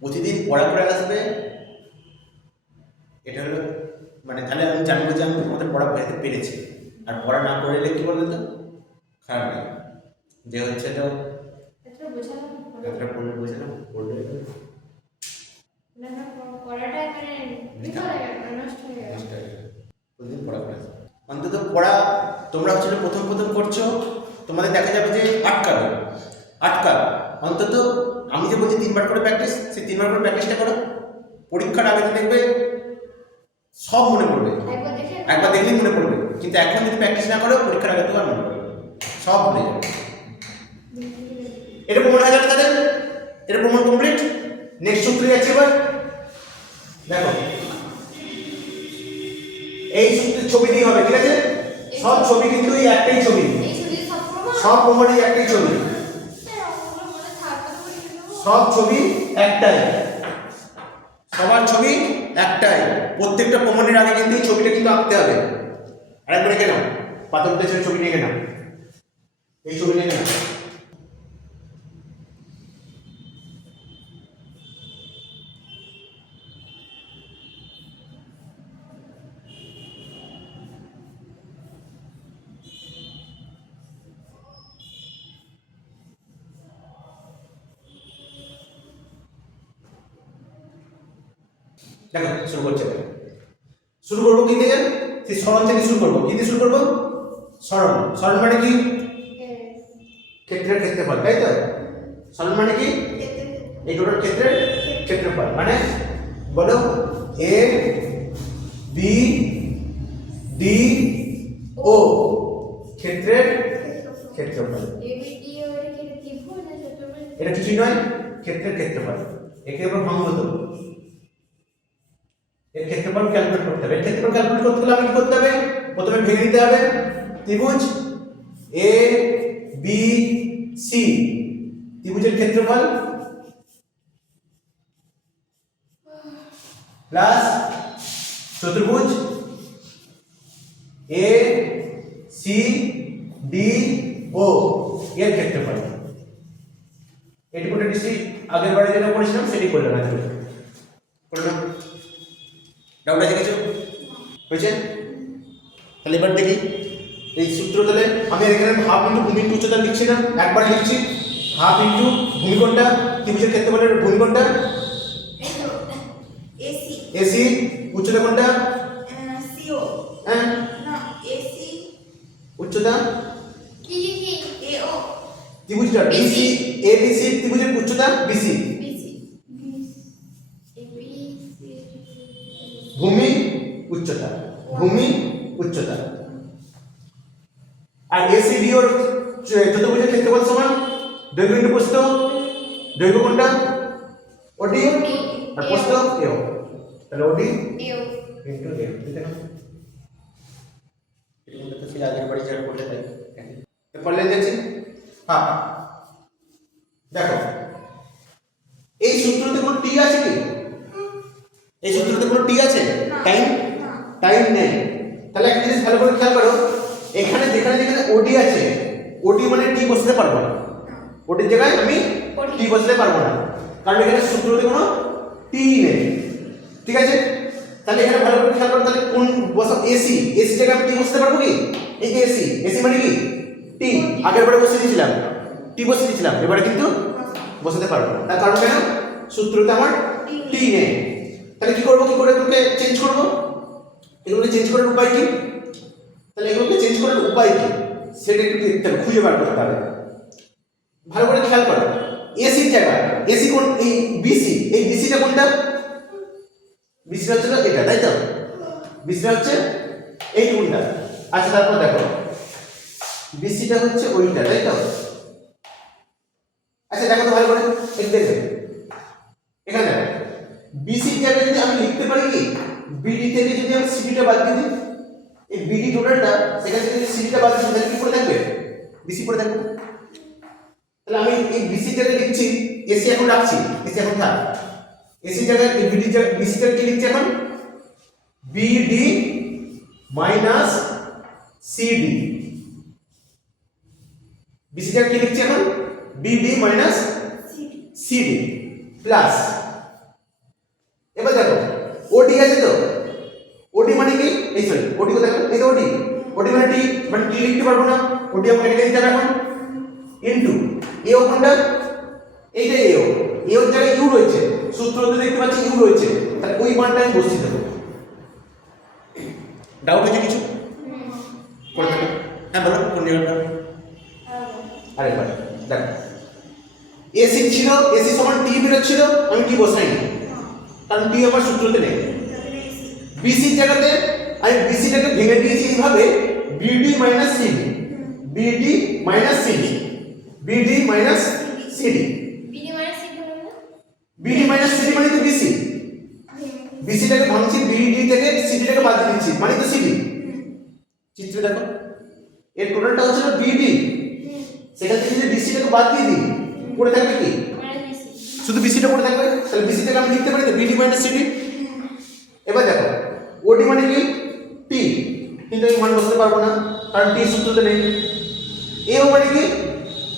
প্রতিদিন পড়া করে আসবে, এটা হলো মানে তাহলে আমি জানবো যে আমি তোমাদের পড়া বোঝাতে পেরেছি। আর পড়া না করলে কি বলতো খারাপ লাগে, যে হচ্ছে তো এটা বোঝালাম এতটা পড়লে বোঝালাম পড়লে না না পড়াটা মানে বিফল হয়ে গেল, নষ্ট হয়ে গেল। প্রতিদিন পড়া করে আসবে। অন্তত পড়া তোমরা হচ্ছে প্রথম প্রথম করছো, তোমাদের দেখা যাবে যে আটকাবে। অন্তত আমি যে বলছি 3 বার করে প্র্যাকটিস, সেই 3 বার করে প্র্যাকটিসটা করো। পরীক্ষার আগে তো দেখবে সব মনে পড়বে, একবার দেখলেই মনে পড়বে। কিন্তু এখন যদি প্র্যাকটিস না করো, পরীক্ষার আগে তো আর মনে পড়বে না, সব ভুলে যাবে। এটা প্রমাণ হয়ে যাবে তাদের, এটা প্রমাণ কমপ্লিট। নেক্সট সূত্রে যাচ্ছি এবার। দেখো এই সূত্রের ছবি দিয়ে হবে, ঠিক আছে? সব ছবি কিন্তু এই একটাই ছবি, এই ছবি সব প্রমাণ সব প্রমাণ এই একটাই ছবি, মনে থাকবে তো বলি দেবো। সব ছবি একটাই, সবার ছবি একটাই। প্রত্যেকটা প্রমাণের আগে কিন্তু এই ছবিটা কিন্তু আঁকতে হবে। আরেকবার এঁকে নাও, পাথর পেছনে ছবি এঁকে নাও, এই ছবি এঁকে নাও। দেখো শুরু করছে, শুরু করবো কি দিয়ে? সেই সরণ থেকে শুরু করবো। কি দিয়ে শুরু করবো? সরণ। সরণ মানে কি? ক্ষেত্রের ক্ষেত্রফল, তাই তো? সরণ মানে কি? এই টোটাল ক্ষেত্রের ক্ষেত্রফল। মানে বলো এ বি ডি ও ক্ষেত্রের ক্ষেত্রফল। এটা কিছুই নয়, ক্ষেত্রের ক্ষেত্রফল। একে আমরা ভাঙবো তো, এর ক্ষেত্রফল ক্যালকুলেট করতে হবে। এর ক্ষেত্রফল ক্যালকুলেট করতে হলে আমি কি করতে হবে? প্রথমে ভেঙে দিতে হবে। ত্রিভুজ এ বি সি, ত্রিভুজের ক্ষেত্রফল প্লাস চতুর্ভুজ এ সি ডি ও এর ক্ষেত্রফল। এটুকুটা নিশ্চয়ই আগের বারে যেটা করেছিলাম সেটি করলাম না, করলাম। ডাউট আছে কিছু? হয়েছে? তাহলে এবার দেখি এই সূত্র। তাহলে আমি এখানে হাফ ইন্টু ভূমি ইন্টু উচ্চতা লিখছি না, একবার লিখছি। হাফ ইন্টু ভূমি কোণটা, ত্রিভুজের ক্ষেত্রফলের ভূমি কোণটা এসি এসি, উচ্চতা কোণটা সিও হ্যাঁ না এসি উচ্চতা কি এও ত্রিভুজটা বিসি এবিসি, ত্রিভুজের উচ্চতা বিসি। বিসি এবিসি ভূমি উচ্চতা, ভূমি উচ্চতা। আর এসিডি ওর চতুর্ভুজের ক্ষেত্রফল সমান দৈর্ঘ্য ইন্টু প্রস্থ। দৈর্ঘ্য কোণটা ওডি আর প্রস্থ এও। তাহলে ওডি এও ইন্টু এও। ঠিক আছে? এটা তো সেই আগের বাড়ি যেটা করলে তাই। এরপর লেন যাচ্ছি। হ্যাঁ দেখো এই সূত্রতে কোনো টি আছে কি? এই সূত্রতে কোনো টি আছে? টাইম টাইম নেই। তাহলে একটা জিনিস ভালো করে খেয়াল করো, এখানে যেখানে যেখানে ওডি আছে, ওডি মানে টি বসাতে পারবো না। ওডির জায়গায় আমি টি বসাতে পারবো না, কারণ এখানে সূত্রতে কোনো টি নেই। ঠিক আছে? তাহলে এখানে ভালো করে খেয়াল করো, তাহলে কোন বসাও? এসি, এসি জায়গায় আমি টি বসাতে পারবো কি? এই যে এসি, এসি মানে কি? টি। আগের বারে বসিয়ে দিয়েছিলাম, টি বসিয়ে দিয়েছিলাম, এবারে কিন্তু বসাতে পারবো না। তার কারণ কেন? সূত্রতে আমার টি নেই। তাহলে কি করবো? কি করে এগুলোকে চেঞ্জ করবো? এগুলোকে চেঞ্জ করার উপায় কি? তাহলে এগুলোকে চেঞ্জ করার উপায় কি সেটা একটু দেখতে হবে, খুঁজে বার করতে হবে। ভালো করে খেয়াল করো, এসির জায়গা এসি কোন? এই বিসি, এই বিসিটা কোনটা? বিসিটা হচ্ছে এটা, তাই তো? বিসিটা হচ্ছে এই কোনটা। আচ্ছা তারপর দেখো বিসিটা হচ্ছে ওইটা, তাই তো? আচ্ছা দেখো তো ভালো করে, একটু দেখবে এখানে দেখো বিসির জায়গায় যদি আমি লিখতে পারি কি বিডি থেকে যদি আমি সিডিটা বাদ দিয়ে দিই, এই বিডি টোটালটা সেখান থেকে যদি সিডিটা বাদ দিই তাহলে কি পড়ে থাকবে? বিসি পড়ে থাকবে। তাহলে আমি এই বিসি জায়গায় লিখছি, এসি এখন রাখছি, এসি এখন থাক। এসি জায়গায় এই বিডি জায়গায় বিসি জায়গায় কি লিখছি এখন? BD minus CD. বিসি টা কি লিখছি এখন? বিডি মাইনাস সিডি প্লাস, এবার দেখো ওডি আছে তো, ওডি মানে কি, এই সরি ওডি কো দেখো, এই তো ওডি, ওডি মানে টি, মানে টি লিখতে পারবো না, ওডি আমরা কেটে দিতে হবে এখন, ইনটু এও কোনটা, এইটা এও, এও জায়গায় ইউ রয়েছে, সূত্রতে দেখতে পাচ্ছি ইউ রয়েছে, তাহলে ওই মানটা আমি বসিয়ে দেবো। ডাউট আছে কিছু? করে দেবো। হ্যাঁ বলো কোন নিয়মটা? আরেকবার দেখো, এসি ছিল, এসি সমান টি বেরোচ্ছিল, আমি টি বসাইনি কারণ টি আমার সূত্রতে নেই। বিসির জায়গাতে আমি বিসিটাকে ভেঙে দিয়েছি এইভাবে, BD minus CD, BD minus CD, BD minus CD, BD minus CD মানে তো বিসি, বিসিটাকে ভাঙছি, বিডি থেকে সিডিটাকে বাদ দিয়ে দিচ্ছি মানে তো সিডি। চিত্রে দেখো এর টোটালটা হচ্ছে বিডি, সেখান থেকে যদি বিসিটাকে বাদ দিয়ে দিই পড়ে থাকবে কি, শুধু বিসিটা পড়ে থাকবে, তাহলে বিসি থেকে আমি লিখতে পারি তো বিডি মাইনাস সিডি। এবার দেখো ওডি মানে কি টি, কিন্তু আমি মান বসাতে পারবো না কারণ টি সূত্রতে নেই। এও মানে কি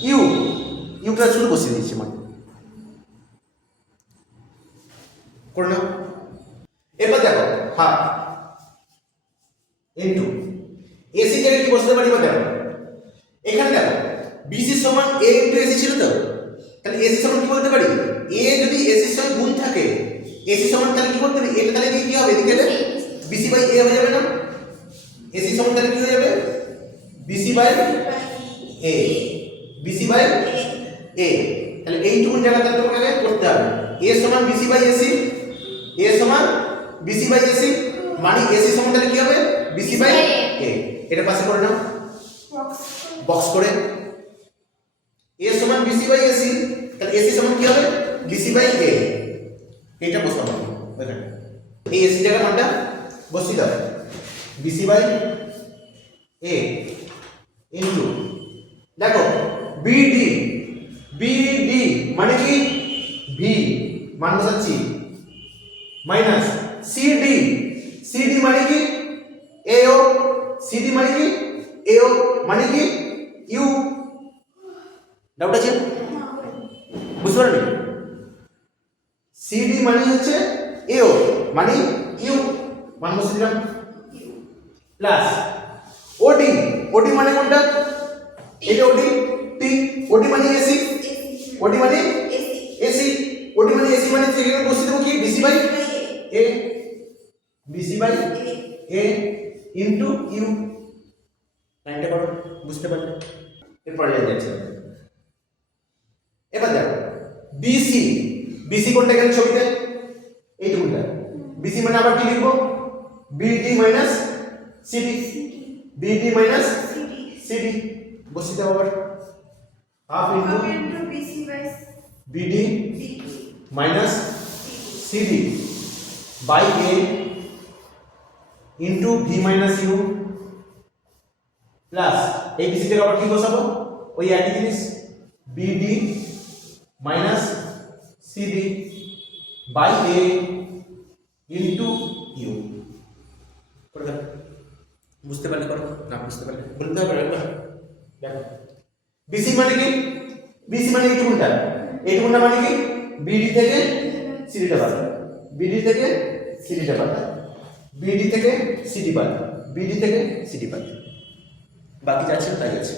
ইউ, ইউটা শুধু বসিয়ে দিচ্ছি মান করে নাও। এবার দেখো হাফ ইনটু এসি জায়গায় কি বসাতে পারি, এবার দেখো এখানে দেখো বিসি সমান এ ইনটু এসি ছিল তো, তাহলে এসি সমান কি বলতে পারি, এ যদি এসির সঙ্গে গুণ থাকে, এসি সমান তাহলে কি করতে পারি, এটা তাহলে দিয়ে কি হবে, এদিকে বিসি বাই এ হয়ে যাবে না, এসি সমান তাহলে কি হয়ে যাবে, BC by A, BC by a, তাহলে এইটুকুন জায়গা তাহলে তোমাকে করতে হবে, এ সমান বিসি বাই এসি, এ সমান বিসি বাই এসি, মানে এসি সমান তাহলে কি হবে, বিসি বাই এ, এটা পাশে করে নাও বক্স করে, এ সমান বিসি বাই এসি, তাহলে এসি সমান কি হবে, বিসি বাই এ, এটা বসাবো এখানে, এই এসি জায়গা মানটা বসিয়ে দাও, বিসি বাই এ ইনটু দেখো বিডি, বিডি মানে কি ভি মান বসাচ্ছি, মাইনাস সিডি, সিডি মানে কি এও, সিডি মানে কি এও মানে কি ইউ। ডাউট আছে? বুঝতে পারবে? সিডি মানে হচ্ছে এও মানে ইউ, মান বসিয়ে দিলাম প্লাস ওডি, ওডি মানে কোনটা, এটা ওডি টি, ওডি মানে এসি, ওডি মানে এসি, ওডি মানে এসি মানে এখানে বসিয়ে দেবো কি BC by A, BC by A into U. লাইনটা করো, বুঝতে পারলে? এরপরে যাচ্ছে, এবার দেখো বিসি, বিসি কোনটা এখানে ছবিতে, এইটুকুটা, বিসি মানে আবার কি লিখবো, BD minus CD, BD minus CD বসিয়ে দাও আবার, half into BD minus CD by A into V minus U plus, এই বিসি থেকে আবার কি বসাবো, ওই একই জিনিস, BD minus CD by A into U. করে দাও, বুঝতে পারলে করো, না বুঝতে পারলে বলতে হবে একবার। দেখো বিসি মানে কি, বিসি মানে এইটুকুনটা, এইটুকুনটা মানে কি বিডি থেকে সিডিটা বাদ, বিডি থেকে সিডিটা বাদ, বিডি থেকে সিডি বাদ, বিডি থেকে সিডি বাদ, বাকি যা আছে তাই আছে।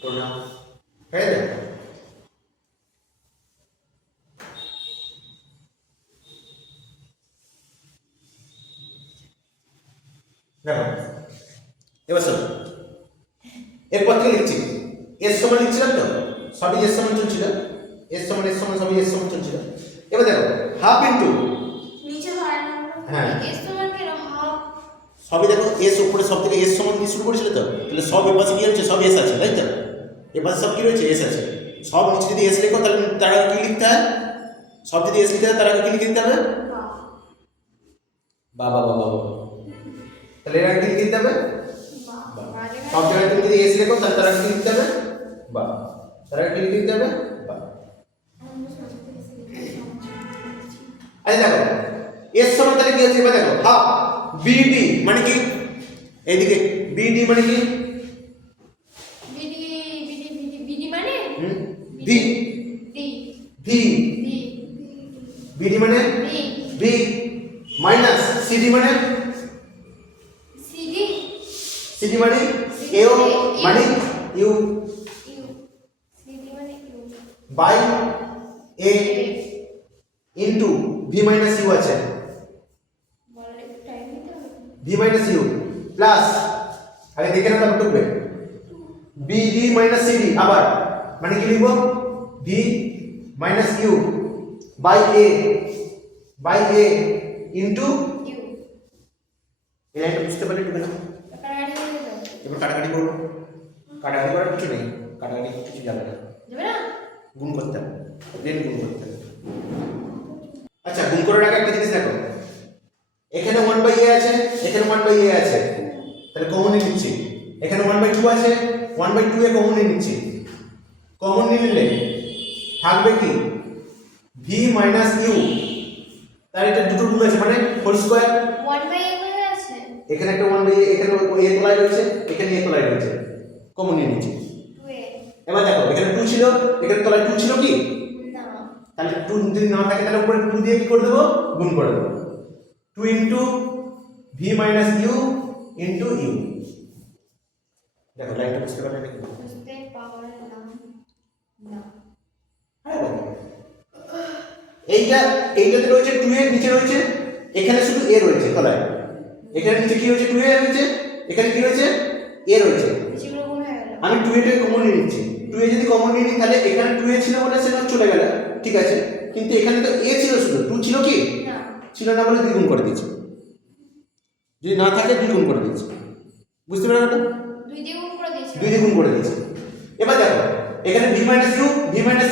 করে নাও, হয়ে যাবে। দেখো এবার শোনো, এরপর থেকে লিখছি এস সমান লিখছিলাম তো, সবই এস সমান চলছিল, এস সমান এস সমান সবই এস সমান চলছিল। এবার দেখো হাফ ইনটু নিচে ধরে নাও, হ্যাঁ এস সমান কেন হাফ, সবই দেখো এস উপরে সব থেকে এস সমান দিয়ে শুরু করেছিল তো, তাহলে সব এর পাশে কি আছে, সব এস আছে তাই তো, এর পাশে সব কি রয়েছে এস আছে, সব নিচে যদি এস লেখো তাহলে তার আগে কি লিখতে হয়, সব যদি এস লিখতে হয় তার আগে কি লিখতে হবে, বাবা বাবা বাবা, তাহলে এর আগে কি লিখতে হবে, সব জায়গায় তুমি যদি এস লেখো তাহলে তার আগে কি লিখতে হবে, বা তার আগে কি লিখতে হবে, বা। আচ্ছা দেখো এর সমান তাহলে কি হচ্ছে এবার দেখো হাফ বিডি মানে কি এইদিকে বিডি মানে কি বিডি বিডি মানে V D V D BD মানে ডি ভি মাইনাস সিডি মানে সিডি সিডি মানে এও মানে ইউ ইউ সিডি মানে U by A into V minus U আছে বলে টাইম নিতে হবে ভি মাইনাস ইউ প্লাস আগে দেখে না তারপর টুকবে বিডি মাইনাস সিডি আবার মানে কি লিখবো V minus U by A into U এই লাইনটা বুঝতে পারলে টুকে না কাটাকাটি হয়ে যাবে এবার কাটাকাটি করবো কাটাকাটি করার কিছু নেই কাটাকাটি কিছু যাবে না যাবে না গুণ করতে হবে দেন গুণ করতে হবে আচ্ছা গুণ করার আগে একটা জিনিস দেখো এখানে 1/a আছে এখানে 1/a আছে তাহলে কমন নিয়ে নিচ্ছি এখানে 1/2 আছে 1/2 এ কমন নিয়ে নিচ্ছি কমন নিয়ে নিলে থাকবে কি v মাইনাস ইউ তার এটা দুটো রুল আছে মানে হোল স্কয়ার 1/a কোথায় আছে এখানে একটা 1/a এখানে a তলায় রয়েছে এখানে a তলায় রয়েছে কমন নিয়ে নিচ্ছি 2a এবার দেখো এখানে 2 ছিল এখানে তলায় 2 ছিল কি না তাহলে 2 যদি না থাকে তাহলে উপরে 2 দিয়ে কি করে দেবো গুণ করে দেবো 2 into v minus U into U দেখো লাইনটা বুঝতে পারলে নাকি বুঝতে পারলাম না হ্যাঁ বাবা। এইটাতে রয়েছে 2 এর নিচে রয়েছে এখানে শুধু a রয়েছে তলায় এখানে নিচে কি রয়েছে 2 a রয়েছে এখানে কি রয়েছে a রয়েছে সেগুলো কোন হয়ে গেল আমি 2 এটাকে কমন নিয়ে নিচ্ছি 2 এ যদি কমন নিয়ে নিই তাহলে এখানে 2 এ ছিল বলে সেটা চলে গেল ঠিক আছে কিন্তু এখানে তো a ছিল শুধু 2 ছিল কি না ছিল না বলে দ্বিগুণ করে দিয়েছি যদি না থাকে দ্বিগুণ করে দিয়েছি বুঝতে পারলে না 2 দিয়ে গুণ করে দিয়েছি 2 দ্বিগুণ করে দিয়েছি এবার দেখো এখানে v মাইনাস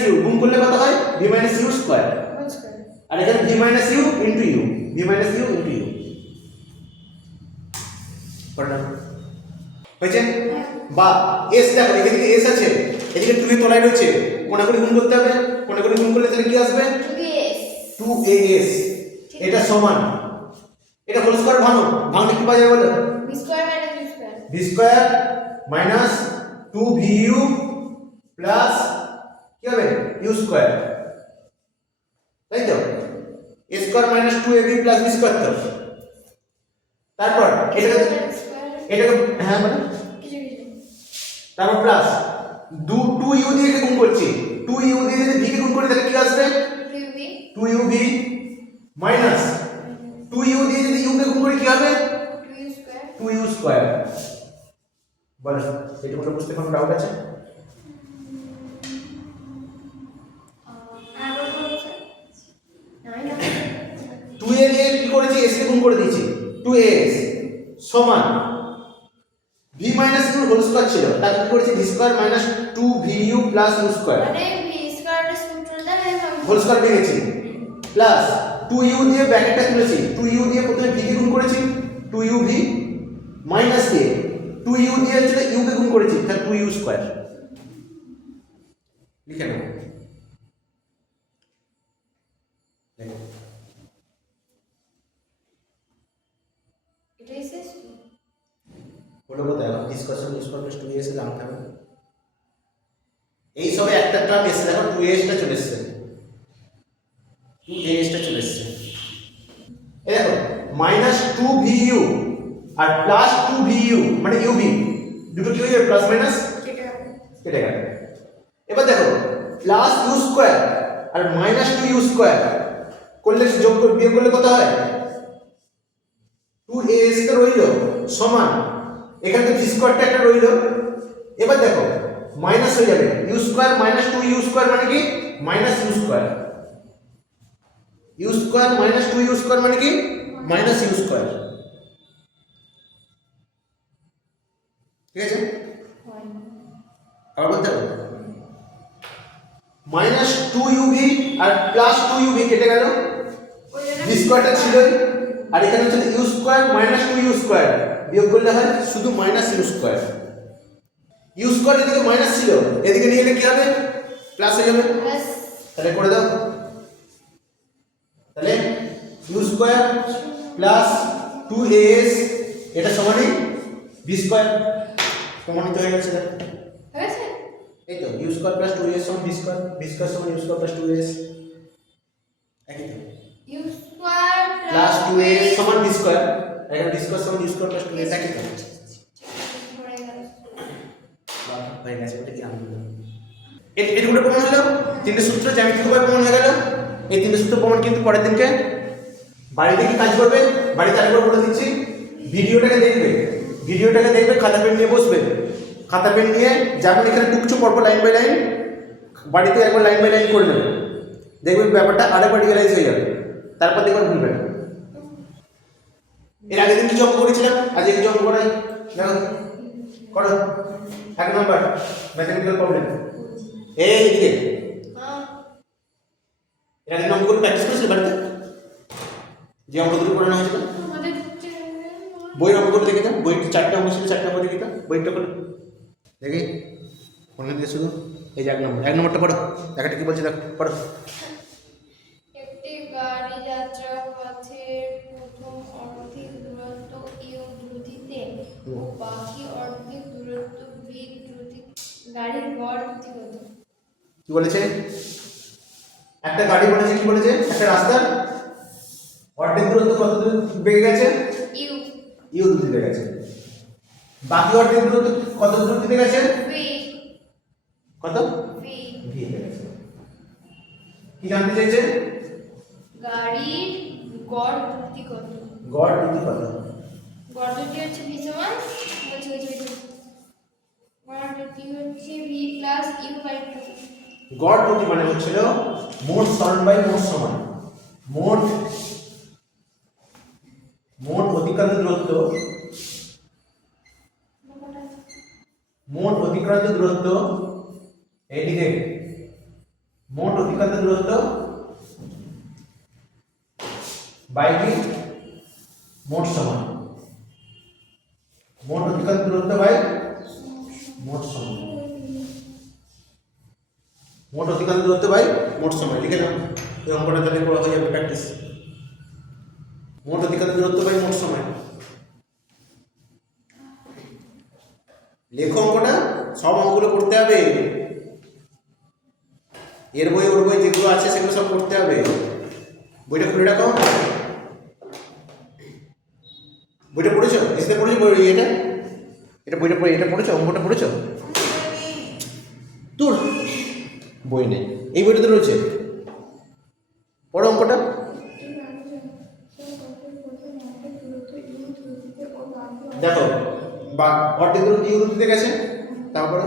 ইউ গুণ করলে কত হয় v মাইনাস ইউ স্কয়ার বুঝছেন আর এখানে v minus U into U v minus U into U পড়লাম হয়েছে বা s দেখো এখানে s আছে এদিকে 2 এর তলায় রয়েছে কোণা করে গুণ করতে হবে কোণা করে গুণ করলে তাহলে কি আসবে 2s 2as এটা সমান এটা হোল স্কয়ার ভাঙলে কি পাওয়া যাবে বলো b square minus u square v square minus 2vu plus কি হবে u স্কয়ার তাই তো a square minus 2ab plus b square তো তারপর এটাকে হ্যাঁ মানে কিছু কিছু তারপর প্লাস 2u দিয়ে গুণ করছি 2u দিয়ে যদি v কে গুণ করি তাহলে কি আসবে 2b 2uv মাইনাস 2u দিয়ে যদি u কে গুণ করি কি হবে 2u স্কয়ার 2u স্কয়ার বলো এটা কোনো বুঝতে কোনো ডাউট আছে আর বলবো স্যার নাই না 2a দিয়ে কি করেছি s কে গুণ করে দিয়েছি 2as সমান v minus u whole square ছিল তার কি করেছি v square minus 2vu plus u square মানে b স্কয়ারটা সূত্রটা দেয় হোল স্কয়ার ভেঙেছি প্লাস 2u দিয়ে ব্র্যাকেটটা তুলেছি 2u দিয়ে প্রথমে v কে গুণ করেছি 2uv মাইনাস দিয়ে 2u দিয়ে হচ্ছে u কে গুণ করেছি তাহলে 2u স্কয়ার লিখে নাও দেখো এটাই শেষ বলে কোথায় এখন ডিসকাশন স্কয়ার প্লাস 2as এ জানতে হবে এই সবে একটা টার্ম এসে দেখো 2as টা চলে এসেছে 2as টা চলে এসেছে এই দেখো মাইনাস 2vu আর প্লাস 2vu মানে uv দুটো কি হয়ে যাবে প্লাস মাইনাস কেটে যাবে কেটে গেল এবার দেখো প্লাস u স্কয়ার আর মাইনাস 2u স্কয়ার করলে যোগ করে বিয়োগ করলে কত হয় 2as তো রইলো সমান এখানে তো v স্কয়ারটা একটা রইলো এবার দেখো মাইনাস হয়ে যাবে u square minus 2u square মানে কি minus u square u square minus 2u square মানে কি মাইনাস u স্কয়ার ঠিক আছে হয় আবার বলতে হবে মাইনাস 2uv আর প্লাস 2uv কেটে গেল ওই v স্কয়ারটা ছিলই আর এখানে হচ্ছে u square minus 2u square বিয়োগ করলে হয় শুধু minus u square u square এদিকে মাইনাস ছিল এদিকে নিয়ে গেলে কি হবে প্লাস হয়ে যাবে প্লাস তাহলে করে দাও তাহলে u স্কয়ার প্লাস 2as এটা সমানই b স্কয়ার প্রমাণিত হয়ে গেছে দেখো হয়েছে? এই তো u স্কয়ার প্লাস 2as সমান b স্কয়ার সমান u স্কয়ার প্লাস 2as একই তো ইউ স্কয়ার প্লাস 2as সমান b স্কয়ার এখানে b স্কয়ার সমান u স্কয়ার প্লাস 2as একই তো হয়ে গেছে এটা কি আনন্দ এটুকুটা প্রমাণ হলো তিনটে সূত্র জ্যামিতিক উপায় প্রমাণ হয়ে গেল এই তিনটে সূত্র প্রমাণ কিন্তু পরের দিনকে বাড়িতে কি কাজ করবে বাড়িতে আরেকবার বলে দিচ্ছি ভিডিওটাকে দেখবে খাতা পেন নিয়ে বসবে খাতা পেন নিয়ে যেমন এখানে টুকছো পরপর লাইন বাই লাইন বাড়িতে একবার লাইন বাই লাইন করে নেবে দেখবে ব্যাপারটা আরেকবার রিয়েলাইজ হয়ে যাবে তারপর দেখবার ভুলবে না এর আগের দিন কিছু অঙ্ক করেছিলাম আজকে কিছু অঙ্ক করাই দেখো করো 1 নাম্বার ম্যাথমেটিক্যাল প্রবলেম এই দিকে এর আগের অঙ্ক করে প্র্যাকটিস করেছিল বাড়িতে যে অঙ্কগুলো পড়ানো হয়েছিল বইয়ের অঙ্ক করে দেখে দাও বইয়ের 4টা অঙ্ক ছিল 4টা অঙ্ক দেখে দাও বইটা করে দেখি মনে দিয়ে শুধু এই যে 1 নম্বরটা পড়ো দেখাটা কি বলছে দেখো পড়ো একটি গাড়ি যাত্রা পথের প্রথম অর্ধেক দূরত্ব ইউ দ্রুতিতে ও বাকি অর্ধেক দূরত্ব ভি দ্রুতিতে গাড়ির গড় গতি কত? কি বলেছে একটা গাড়ি বলেছে কি বলেছে একটা রাস্তার অর্ধেক দূরত্ব কত দূর বেগে গেছে ইউ দ্রুতিতে গেছে বাকি অর্ধেক দূরত্ব কত দ্রুতিতে গেছে ভি কত ভি ভি গেছে কি জানতে চাইছে গাড়ির গড় গতি কত? গড় দ্রুতি কত গড় গতি হচ্ছে ভি সমান বলছি গড় গতি হচ্ছে ভি প্লাস ইউ বাই 2 গড় দ্রুতি মানে হচ্ছিল মোট ত্বরণ বাই মোট সময় মোট অতিক্রান্ত দূরত্ব এইদিকে মোট অতিক্রান্ত দূরত্ব বাই কি মোট সময় মোট অতিক্রান্ত দূরত্ব বাই মোট সময় মোট অতিক্রান্ত দূরত্ব বাই মোট সময় লিখে নাও এই অঙ্কটা তাহলে করা হয়ে যাবে প্র্যাকটিস মোট অতিক্রান্ত দূরত্ব বাই মোট সময় লেখো অঙ্কটা সব অঙ্কগুলো করতে হবে এর বই ওর বই যেগুলো আছে সেগুলো সব করতে হবে বইটা খুলে রাখো বইটা পড়েছো এসে পড়েছো বই এটা বইটা পড়ে এটা পড়েছো অঙ্কটা পড়েছো তোর বই নেই এই বইটাতে রয়েছে পড়ো অঙ্কটা দেখো বা অর্ধেক দূরত্ব ইউ দ্রুতিতে গেছে তারপরে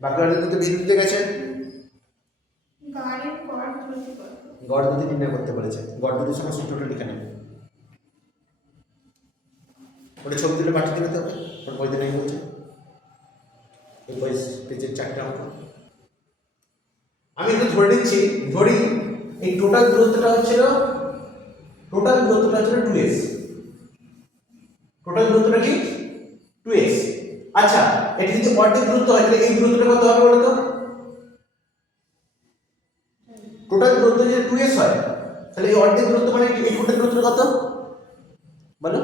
বাকি অর্ধেক দূরত্ব ভি দ্রুতিতে গেছে গড় দ্রুতি নির্ণয় করতে বলেছে গড় দ্রুতির সঙ্গে সূত্রটা লিখে নেবে ওটা ছবি তুলে পাঠিয়ে দেবে তো ওর বইতে নেই বলছে এই বই পেজের 4টা অঙ্ক আমি একটু ধরে নিচ্ছি ধরি এই টোটাল দূরত্বটা হচ্ছিল 2s টোটাল দূরত্বটা কি 2s আচ্ছা এটা যদি অর্ধেক দূরত্ব হয় তাহলে এই দূরত্বটা কত হবে বলো তো টোটাল দূরত্ব যদি 2s হয় তাহলে এই অর্ধেক দূরত্ব মানে এই টোটাল দূরত্ব কত বলো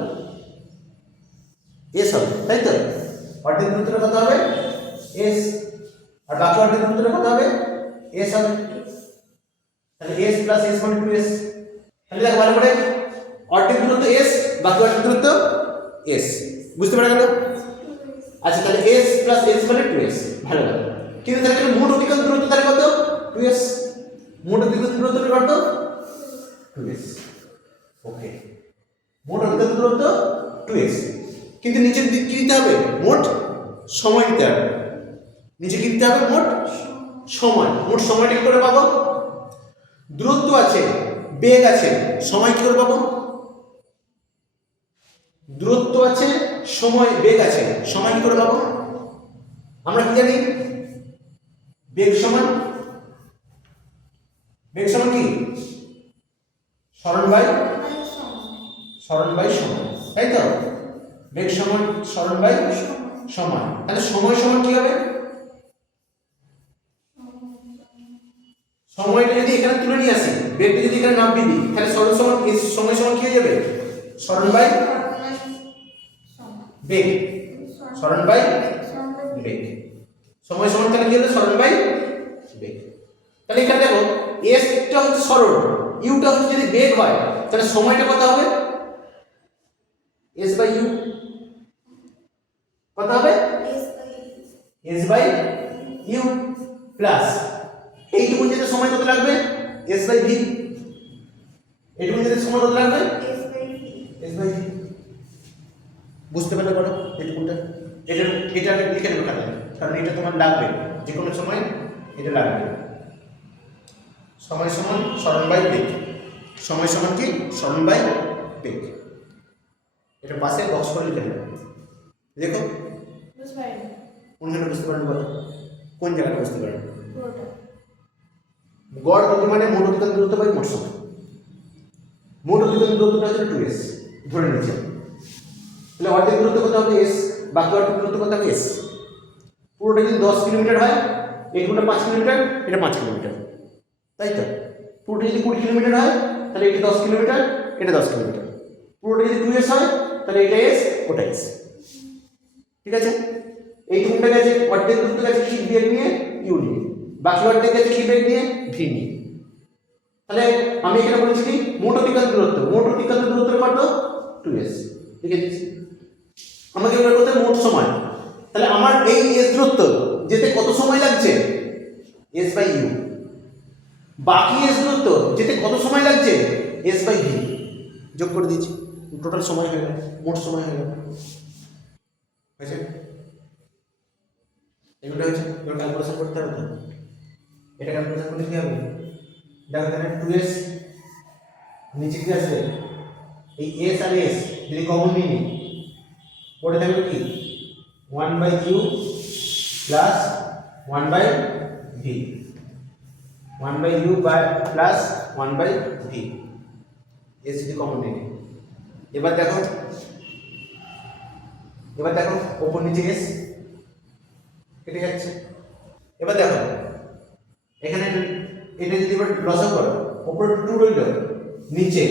s হবে তাই তো অর্ধেক দূরত্বটা কত হবে s আর বাকি অর্ধেক দূরত্বটা কত হবে s হবে তাহলে s প্লাস s মানে 2s তাহলে দেখো ভালো করে অর্ধেক দূরত্ব s বাকি অর্ধেক দূরত্ব s বুঝতে পারা গেল আচ্ছা তাহলে s প্লাস s মানে 2s ভালো ভালো কিন্তু তাহলে মোট অতিক্রান্ত দূরত্ব তাহলে কত 2s মোট অতিক্রান্ত দূরত্বটা কত 2s ওকে মোট অতিক্রান্ত দূরত্ব 2s কিন্তু নিচের দিক কি দিতে হবে মোট সময় দিতে হবে নিচে কি দিতে হবে মোট সময়টা কি করে পাবো দূরত্ব আছে বেগ আছে সময় কি করে পাবো দূরত্ব আছে সময় বেগ আছে সময় কি করে পাবো আমরা কি জানি বেগ সমান কি সরণ বাই সময় তাই তো বেগ সমান সরণ বাই সময় তাহলে সময় সমান কি হবে সময়টা যদি এখানে তুলে নিয়ে আসি, বেগটা যদি এখানে নামিয়ে দিই, তাহলে সরণ সমান এস সময় সমান কি হয়ে যাবে? সরণ বাই বেগ, সরণ বাই বেগ, সময় সমান তাহলে কি হলো? সরণ বাই বেগ। তাহলে এখানে দেখো এস টা হচ্ছে সরণ, ইউটা হচ্ছে যদি বেগ হয়, তাহলে সময়টা কত হবে? এস বাই ইউ কত হবে? এস বাই ইউ প্লাস এইটুকু যেতে সময় কত লাগবে? S by V. এইটুকু যেতে সময় কত লাগবে? S by V. বুঝতে পারলে বলো এইটুকুটা? এটা লিখে নেবে খাতায়, কারণ এটা তোমার লাগবে যে কোনো সময়, এটা লাগবে। সময় সমান সরণ বাই বেগ, সময় সমান কি? সরণ বাই বেগ। এটা পাশে বক্স করে লিখে নেবে। দেখো কোনখানে বুঝতে পারেন বলো, কোন জায়গাটা বুঝতে পারেন? গড় গতি মানে মোট অতিক্রান্ত দূরত্ব বাই মোট সময়। মোট অতিক্রান্ত দূরত্বটা হচ্ছে 2s ধরে নিচ্ছি, তাহলে অর্ধেক দূরত্ব কত হবে? s, বাকি অর্ধেক দূরত্ব কত হবে? s। পুরোটা যদি 10 কিলোমিটার হয়, এইটুকুটা 5 কিলোমিটার, এটা 5 কিলোমিটার, তাই তো? পুরোটা যদি 20 কিলোমিটার হয়, তাহলে এটা 10 কিলোমিটার, এটা 10 কিলোমিটার। পুরোটা যদি 2s হয়, তাহলে এটা s, ওটা s। ঠিক আছে? এইটুকুটা গেছে অর্ধেক দূরত্ব গেছে কি বেগ নিয়ে? u নিয়ে, বাকি অর্ধেক গেছে কি বেগ নিয়ে? v নিয়ে। তাহলে আমি এখানে বলেছি কি মোট অতিক্রান্ত দূরত্ব, মোট অতিক্রান্ত দূরত্ব কত? 2s। লিখে দিচ্ছি। আমাকে বের করতে মোট সময়, তাহলে আমার এই s দূরত্ব যেতে কত সময় লাগছে? s by u। বাকি s দূরত্ব যেতে কত সময় লাগছে? s by v। যোগ করে দিচ্ছি, টোটাল সময় হয়ে গেল, মোট সময় হয়ে গেল। হয়েছে? এগুলো হচ্ছে, এগুলো ক্যালকুলেশন করতে হবে তো। এটা ক্যালকুলেশন করলে কি হবে? দেখো তাহলে 2s নিচে কি আসবে? এই s আর s যদি কমন নিই, পড়ে থাকবে কি? 1 by u plus 1 by v, 1 by u by plus 1 by v, s যদি কমন নিই। এবার দেখো ওপর নিচে s কেটে যাচ্ছে। এবার দেখো এখানে এটা যদি এবার লসাগু করো, উপরে 2 রইল, নিচে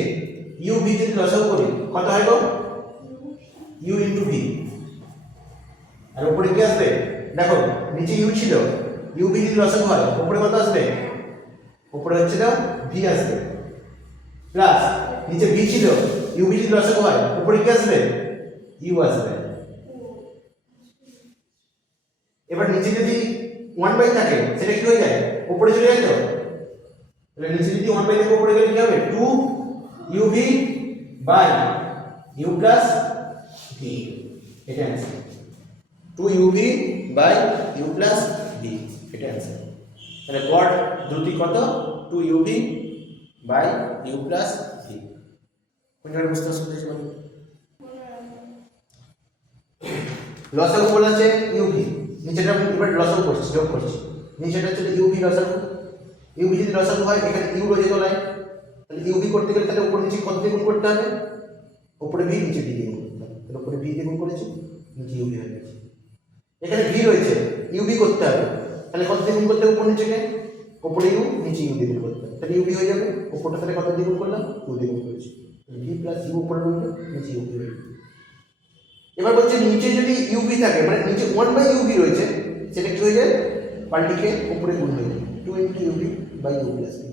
u v যদি লসাগু করি কত হয় গো? u into v। আর উপরে কি আসবে? দেখো নিচে u ছিল, u v যদি লসাগু হয় উপরে কত আসবে? উপরে হচ্ছে দাও v আসবে, প্লাস নিচে v ছিল, u v যদি লসাগু হয় উপরে কি আসবে? u আসবে। এবার নিচে যদি 1 বাই থাকে সেটা কি হয়ে যায়? উপরে চলে যায় তো। তাহলে নিচে যদি 1 বাই থেকে উপরে গেলে কি হবে? 2 uv by u plus v। এটা answer, 2 uv by u plus v, এটা অ্যান্সার। তাহলে গড় দ্রুতি কত? 2 uv by u plus v। কোন জায়গায় বুঝতে অসুবিধা হচ্ছে? লসাগু বলা আছে uv, নিচেটা এবার লসাগু করছি, যোগ করছি। নিচেটা হচ্ছে uv লসাগু, uv যদি লসাগু হয় এখানে u রয়েছে তলায়, তাহলে uv করতে গেলে তাহলে উপরে নিচে কত দিয়ে গুণ করতে হবে? উপরে v নিচে d দিয়ে গুণ করতে হবে। তাহলে উপরে v দিয়ে গুণ করেছি, নিচে uv হয়ে গেছে। এখানে v রয়েছে, uv করতে হবে, তাহলে কত দিয়ে গুণ করতে হবে? উপর নিচেকে, উপরে u নিচে u দিয়ে গুণ করতে হবে, তাহলে uv হয়ে যাবে। উপরটা তাহলে কত দিয়ে গুণ করলাম? 2 দিয়ে গুণ করেছি, v প্লাস u উপরে গুণ করে নিচে uv হয়ে যাবে। এবার বলছে নিচে যদি uv থাকে, মানে নিচে 1 বাই uv রয়েছে, সেটা কি হয়ে যায়? পাল্টিকে উপরে গুণ হয়ে যায়, 2 into uv by u plus v।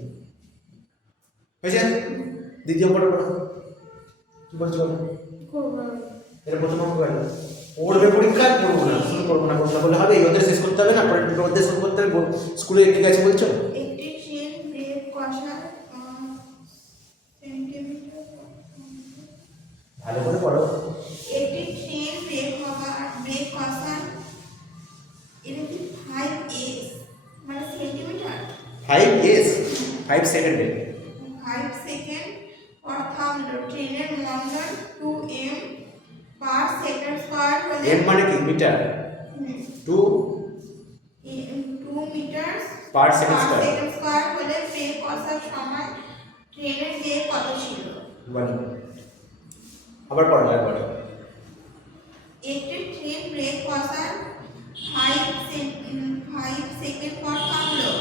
হয়েছে? দ্বিতীয় অঙ্কটা করো, কি বলছো বলো? এটা প্রথম অঙ্ক গেল। পড়বে পরীক্ষায়, পড়বো না, শুধু পড়বো না বললে হবে? এই অধ্যায় শেষ করতে হবে না, পরের দুটো অধ্যায় শুরু করতে হবে। স্কুলে ঠিক আছে বলছো? একটি ট্রেন ব্রেক কষার সেন্টিমিটার, ভালো করে পড়ো। একটি ট্রেন ব্রেক কষার এটা কি 5s মানে সেন্টিমিটার, 5s 5 সেকেন্ডে 5 সেকেন্ড পর থামলো। ট্রেনের মন্দন 2m পার সেকেন্ড স্কয়ার হলে m মানে কি? Metre. 2 metre per second square. Square হলে ব্রেক কষার সময় ট্রেনের বেগ কত ছিল? বলো, আবার পড়ো একবার। একটি ট্রেন ব্রেক কষার 5 সেকেন্ড পর থামলো।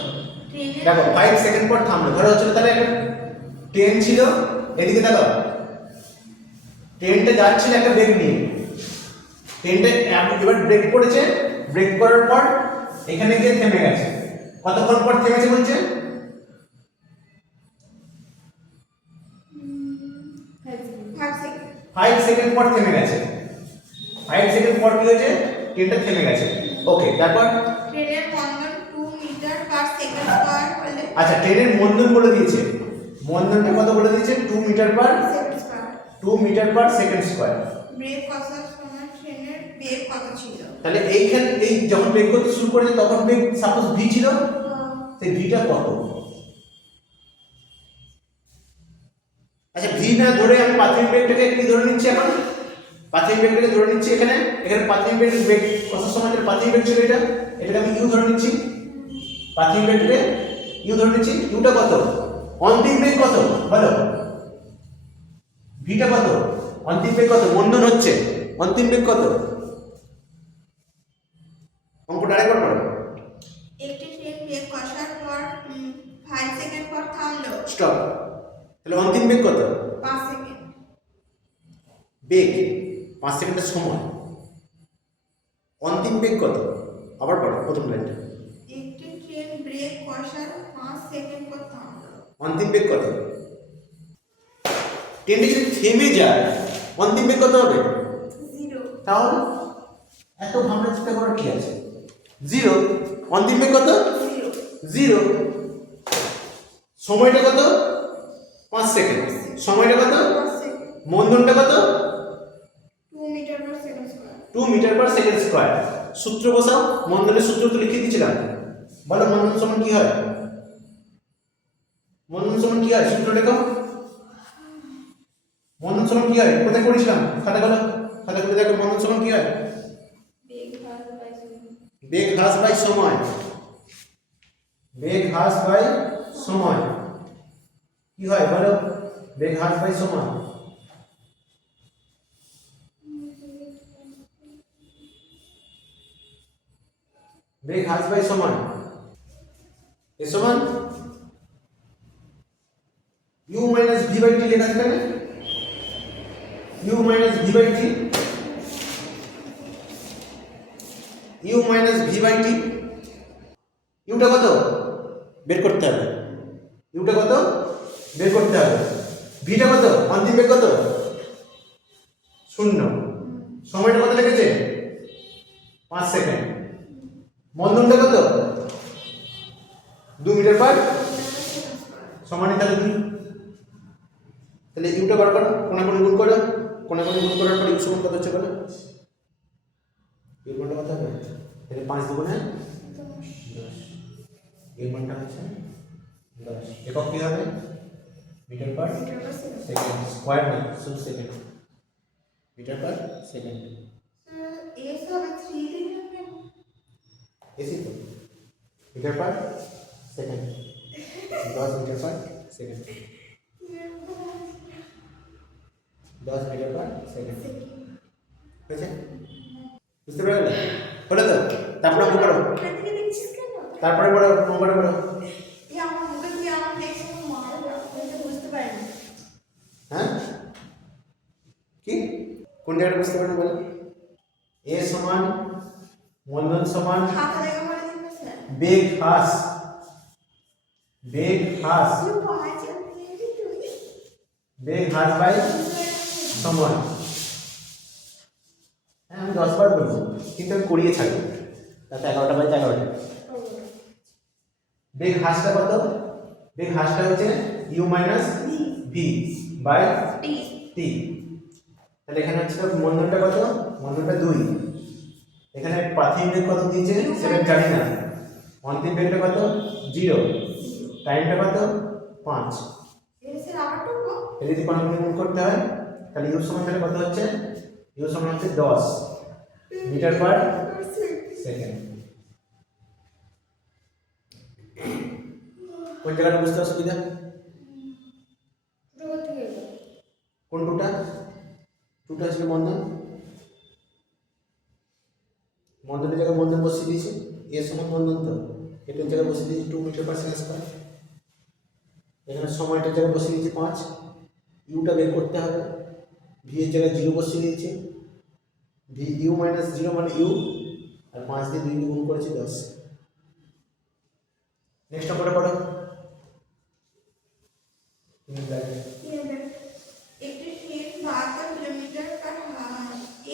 ট্রেনের দেখো 5 সেকেন্ড পর থামলো, ধরো হচ্ছিল তাহলে একটা ট্রেন ছিল, এদিকে দেখো ট্রেনটা যাচ্ছিল একটা ব্রেক নিয়ে, ট্রেনটা এবার ব্রেক করেছে, ব্রেক করার পর এখানে গিয়ে থেমে গেছে। কতক্ষণ পর থেমেছে বলছে? 5 সেকেন্ড 5 সেকেন্ড পর থেমে গেছে। 5 সেকেন্ড পর কি হয়েছে? ট্রেনটা থেমে গেছে। ওকে, তারপর ট্রেনের মন্দন 2 মিটার পার সেকেন্ড স্কয়ার হলে আচ্ছা ট্রেনের মন্দন বলে দিয়েছে, মন্দনটা কত বলে দিয়েছে? 2 metre per second square 2 metre per second square. Brake কষার সময় ট্রেনের বেগ কত ছিল? তাহলে এইখানে এই যখন ব্রেক করতে শুরু করেছে তখন ব্রেক সাপোজ ভি ছিল, সেই ভিটা কত? আচ্ছা ভি না ধরে আমি প্রাথমিক বেগটাকে কি ধরে নিচ্ছি এখন? প্রাথমিক বেগটাকে ধরে নিচ্ছি এখানে, এখানে প্রাথমিক বেগ কত সময় প্রাথমিক বেগ ছিল এটা, এটাকে আমি ইউ ধরে নিচ্ছি, প্রাথমিক বেগটাকে ইউ ধরে নিচ্ছি। ইউটা কত? অন্তিম বেগ কত বলো? ভিটা কত? অন্তিম বেগ কত? মন্দন হচ্ছে, অন্তিম বেগ কত? অঙ্কটা আরেকবার করো। একটি ট্রেন ব্রেক কষার পর 5 সেকেন্ড পর থামলো। স্টপ। তাহলে অন্তিম বেগ কত? 5 সেকেন্ড বেগ 5 সেকেন্ডের সময়, অন্তিম বেগ কত? আবার পড়ো প্রথম লাইনটা। একটি ট্রেন ব্রেক কষার 5 সেকেন্ড পর থামলো। অন্তিম বেগ কত? ট্রেনটি যদি থেমে যায় অন্তিম বেগ কত হবে? 0 তাহলে এত ভাবনা চিন্তা করার কি আছে? 0। অন্তিম বেগ কত? 0। সময়টা কত? 5 সেকেন্ড। সময়টা কত? 5 সেকেন্ড মন্দনটা কত? 2 metre per second square 2 metre per second square. সূত্র বসাও, মন্দনের সূত্র তো লিখে দিয়েছিলাম। বলো মন্দন সমান কি হয়? মন্দন সমান কি হয়? সূত্র লেখো। মন্দন সমান কি হয়? কোথায় পড়েছিলাম? খাতা খুলে দেখো মন্দন সমান কি হয়? বেগ হ্রাস বাই সময়। বেগ হ্রাস বাই সময়। বেগ হ্রাস বাই সময় কি হয় বলো? বেগ হ্রাস বাই সময়। বেগ হ্রাস বাই সময় এ সমান u minus v by t লেখা আছে না? u minus v by t, u minus v by t। ইউটা কত বের করতে হবে, ইউটা কত বের করতে হবে। ভিটা কত? অন্তিম বেগ কত? 0। সময়টা কত লেগেছে? 5 সেকেন্ড। মন্দনটা কত? 2 মিটার পার সমানে তাহলে 2। তাহলে ইউটা বার করো, কোণাকুণি গুণ করো, কোণাকুণি গুণ করার পর ইউ সমান কত হচ্ছে বলো? ইউ মানটা কত হবে? তাহলে 5 দুগুণে 10। ইউ মানটা হচ্ছে 10। একক কি হবে? Metre per second. স্কয়ার না, শুধু second. Metre per second. S হবে 3 দিন হবে এসি তো metre per second. 10 metre per second. 10 metre per second. হয়েছে? বুঝতে পারলে? হলো তো? তারপরে অঙ্ক করো, থেকে দেখছিস কেন? তারপরে পড়ো অঙ্কটা করো। এই আমার মুখে দিয়ে আমার দেখছিস মারা যাবে বুঝতে পারিনি। হ্যাঁ কি কোন জায়গাটা বুঝতে পারেন বলো? এ সমান মন্দন সমান খাতা দেখে বলে দিন স্যার বেগ হ্রাস, বেগ হ্রাস, তুই পাঁচ দিয়ে তুই বেগ হ্রাস বাই সময়। হ্যাঁ আমি 10 বার বলবো কিন্তু আমি করিয়ে থাকি, তাতে 11টা বাই 11টা। বেগ হ্রাসটা কত? বেগ হ্রাসটা হচ্ছে you minus V by T টি। তাহলে এখানে হচ্ছে মন্দনটা কত? মন্দনটা 2। এখানে প্রাথমিক বেগ কত দিয়েছে সেটা জানি না। অন্তিম বেগটা কত? 0। টাইমটা কত? 5। এর স্যার আরটুকু এটা যদি কোণাকুণি গুণ করতে হয় তাহলে ইউ সমান তাহলে কত হচ্ছে? ইউ সমান হচ্ছে 10 মিটার পার সেকেন্ড। কোন জায়গাটা বুঝতে অসুবিধা? দুটো করতে গেল কোন টুটা? টুটা আসলে মন্দন, মন্দনের জায়গায় মন্দন বসিয়ে দিয়েছে। এ সমান মন্দন তো এটার জায়গায় বসিয়ে দিয়েছি 2 মিটার পার সেকেন্ড স্কয়ার। এখানে সময়টার জায়গায় বসিয়ে দিয়েছি 5, ইউটা বের করতে হবে। ভি এর জায়গায় 0 বসিয়ে দিয়েছি, ভি ইউ মাইনাস 0 মানে ইউ, আর 5 দিয়ে 2 গুণ করেছি 10। নেক্সট অঙ্কটা করো। একটি ট্রেন 72 কিলোমিটার পার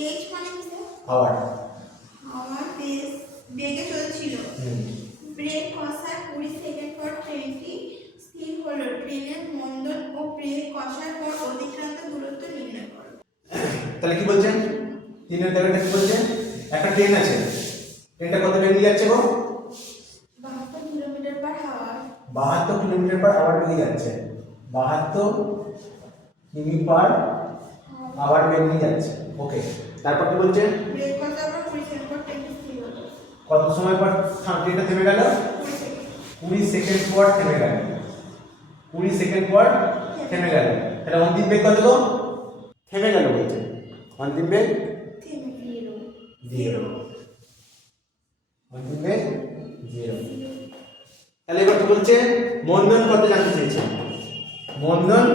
এইচ মানে কি স্যার? আওয়ার। হাওয়ার বেগে চলছিল। ব্রেক কষার 20 সেকেন্ড পর ট্রেনটি স্থির হলো। ট্রেনের মন্দন ও ব্রেক কষার পর অতিক্রান্ত দূরত্ব নির্ণয় করো। তাহলে কি বলছেন? 3 এর জায়গাটা কি বলছেন? একটা ট্রেন আছে, ট্রেনটা কত বেগে যাচ্ছে গো? 72 kilometre per hour. 72 kilometre per hour বেগে যাচ্ছে। 72 কিমি পার আওয়ার বেগে যাচ্ছে। ওকে, তারপর কি বলছে? ব্রেক কষার পর 20 সেকেন্ড পর ট্রেনটি স্থির হলো। কত সময় পর ট্রেনটা থেমে গেল? 20 সেকেন্ড পর থেমে গেল। 20 সেকেন্ড পর থেমে গেল। তাহলে অন্তিম বেগ কত গো? থেমে গেল বলছে। অন্তিম বেগ 0। অন্তিম বেগ 0। তাহলে এবার কি বলছে? মন্দন কত জানতে চেয়েছে? মন্দন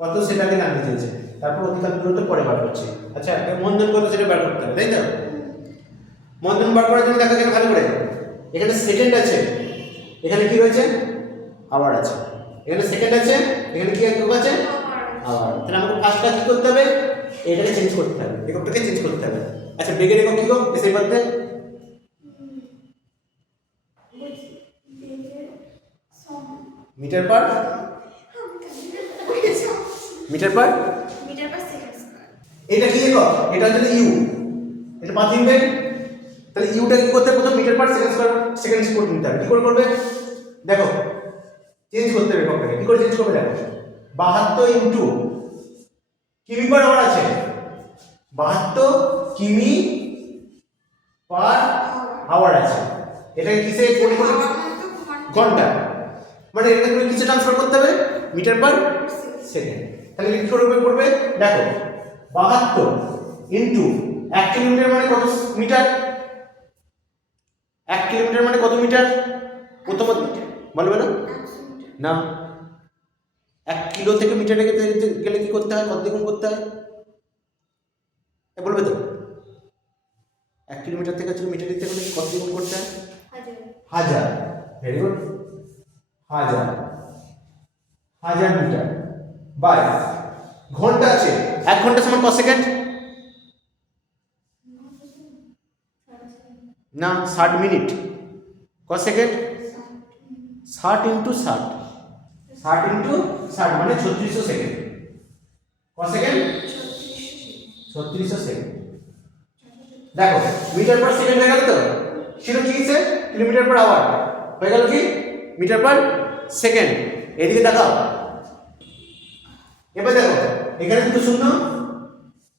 কত সেটাকে জানতে চেয়েছে। তারপর অতিক্রান্ত দূরত্ব পরে বার করছে। আচ্ছা, মন্দন কত সেটা বার করতে হবে, তাই তো? মন্দন বার করার জন্য দেখা যাবে ভালো করে, এখানে সেকেন্ড আছে, এখানে কি রয়েছে? আওয়ার আছে। এখানে সেকেন্ড আছে, এখানে কি আছে? আওয়ার। তাহলে আমাকে ফার্স্ট কাজ কি করতে হবে? এটাকে চেঞ্জ করতে হবে, এককটাকে চেঞ্জ করতে হবে। আচ্ছা, বেগের একক কি গো এসে বলতে? Metre per metre per metre per second square. এটা কি একক? এটা হচ্ছে ইউ, এটা প্রাথমিক বেগ। তাহলে ইউটা কি করতে হবে? প্রথম metre per second square second square নিতে হবে। কি করে করবে? দেখো, চেঞ্জ করতে হবে এককটাকে। কি করে চেঞ্জ করবে? দেখো, 72 ইনটু কিমি পার আওয়ার আছে, 72 কিমি পার আওয়ার আছে। এটাকে কিসে পরিবর্তন? ঘন্টা। মানে এটা তুমি কিসে ট্রান্সফার করতে হবে? Metre per second. তাহলে কি করবে? দেখো, 72 ইনটু 1 কিলোমিটার মানে কত মিটার? 1 কিলোমিটার মানে কত মিটার? প্রথমত বলো না, 1 কিলো থেকে মিটারে গেলে কি করতে হয়? কত দ্বিগুণ করতে হয় বলবে তো? 1 কিলোমিটার থেকে মিটার দিতে গেলে কত দ্বিগুণ করতে হয়? 1000। Very good. 1000 মিটার বাই ঘন্টা আছে। 1 ঘন্টা সমান কত সেকেন্ড? না, 60 মিনিট। কত সেকেন্ড? 60 ইন্টু 60, 60 ইন্টু 60 মানে 3600 সেকেন্ড। কত সেকেন্ড? 3600 সেকেন্ড। দেখো, মিটার পার সেকেন্ড হয়ে গেল তো? ছিল কি সে? কিলোমিটার পার আওয়ার হয়ে গেল কি? Metre per second. এদিকে দেখাও। এবার দেখো, এখানে দুটো শূন্য,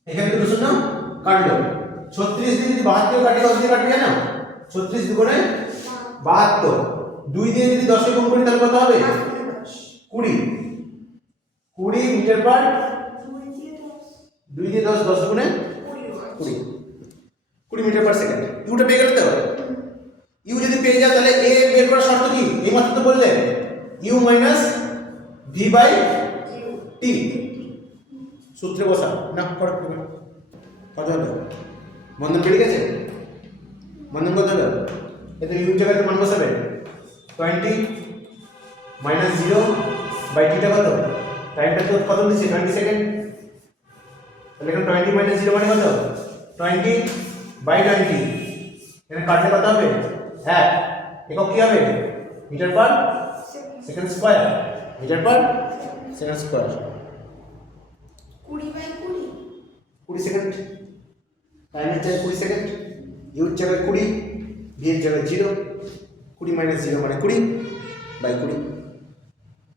এখানে দুটো শূন্য কাটলো। 36 দিয়ে যদি 72 কাটি, 10 দিয়ে কাটবে না? 36 দুগুণে 72। 2 দিয়ে যদি 10 গুণ করি তাহলে কত হবে? 20 মিটার পার 2 দিয়ে 10, 10 গুণে 20 মিটার পার সেকেন্ড। ইউটা পেয়ে গেলে তো? ইউ যদি পেয়ে যাও তাহলে এ বের করার শর্ত কি? এই মাত্র তো বললে you minus V by T. সূত্রে বসা না, করো কত হলো? বন্ধন বেড়ে গেছে? বন্ধন কত হলো? এতে ইউ জায়গায় মান বসাবে 20 মাইনাস 0 বাই টিটা কত? টাইমটা তো কত দিচ্ছে? 20 সেকেন্ড। তাহলে এখানে 20 মাইনাস 0 মানে কত? 20 বাই 20। এখানে কাটলে কত হবে? 1। একক কি হবে? Metre per second square. Metre per second square. 20 by 20 20 second. টাইমের জায়গায় 20 সেকেন্ড, ইউর জায়গায় 20, ভি এর জায়গায় 0। 20 মাইনাস 0 মানে 20 বাই 20।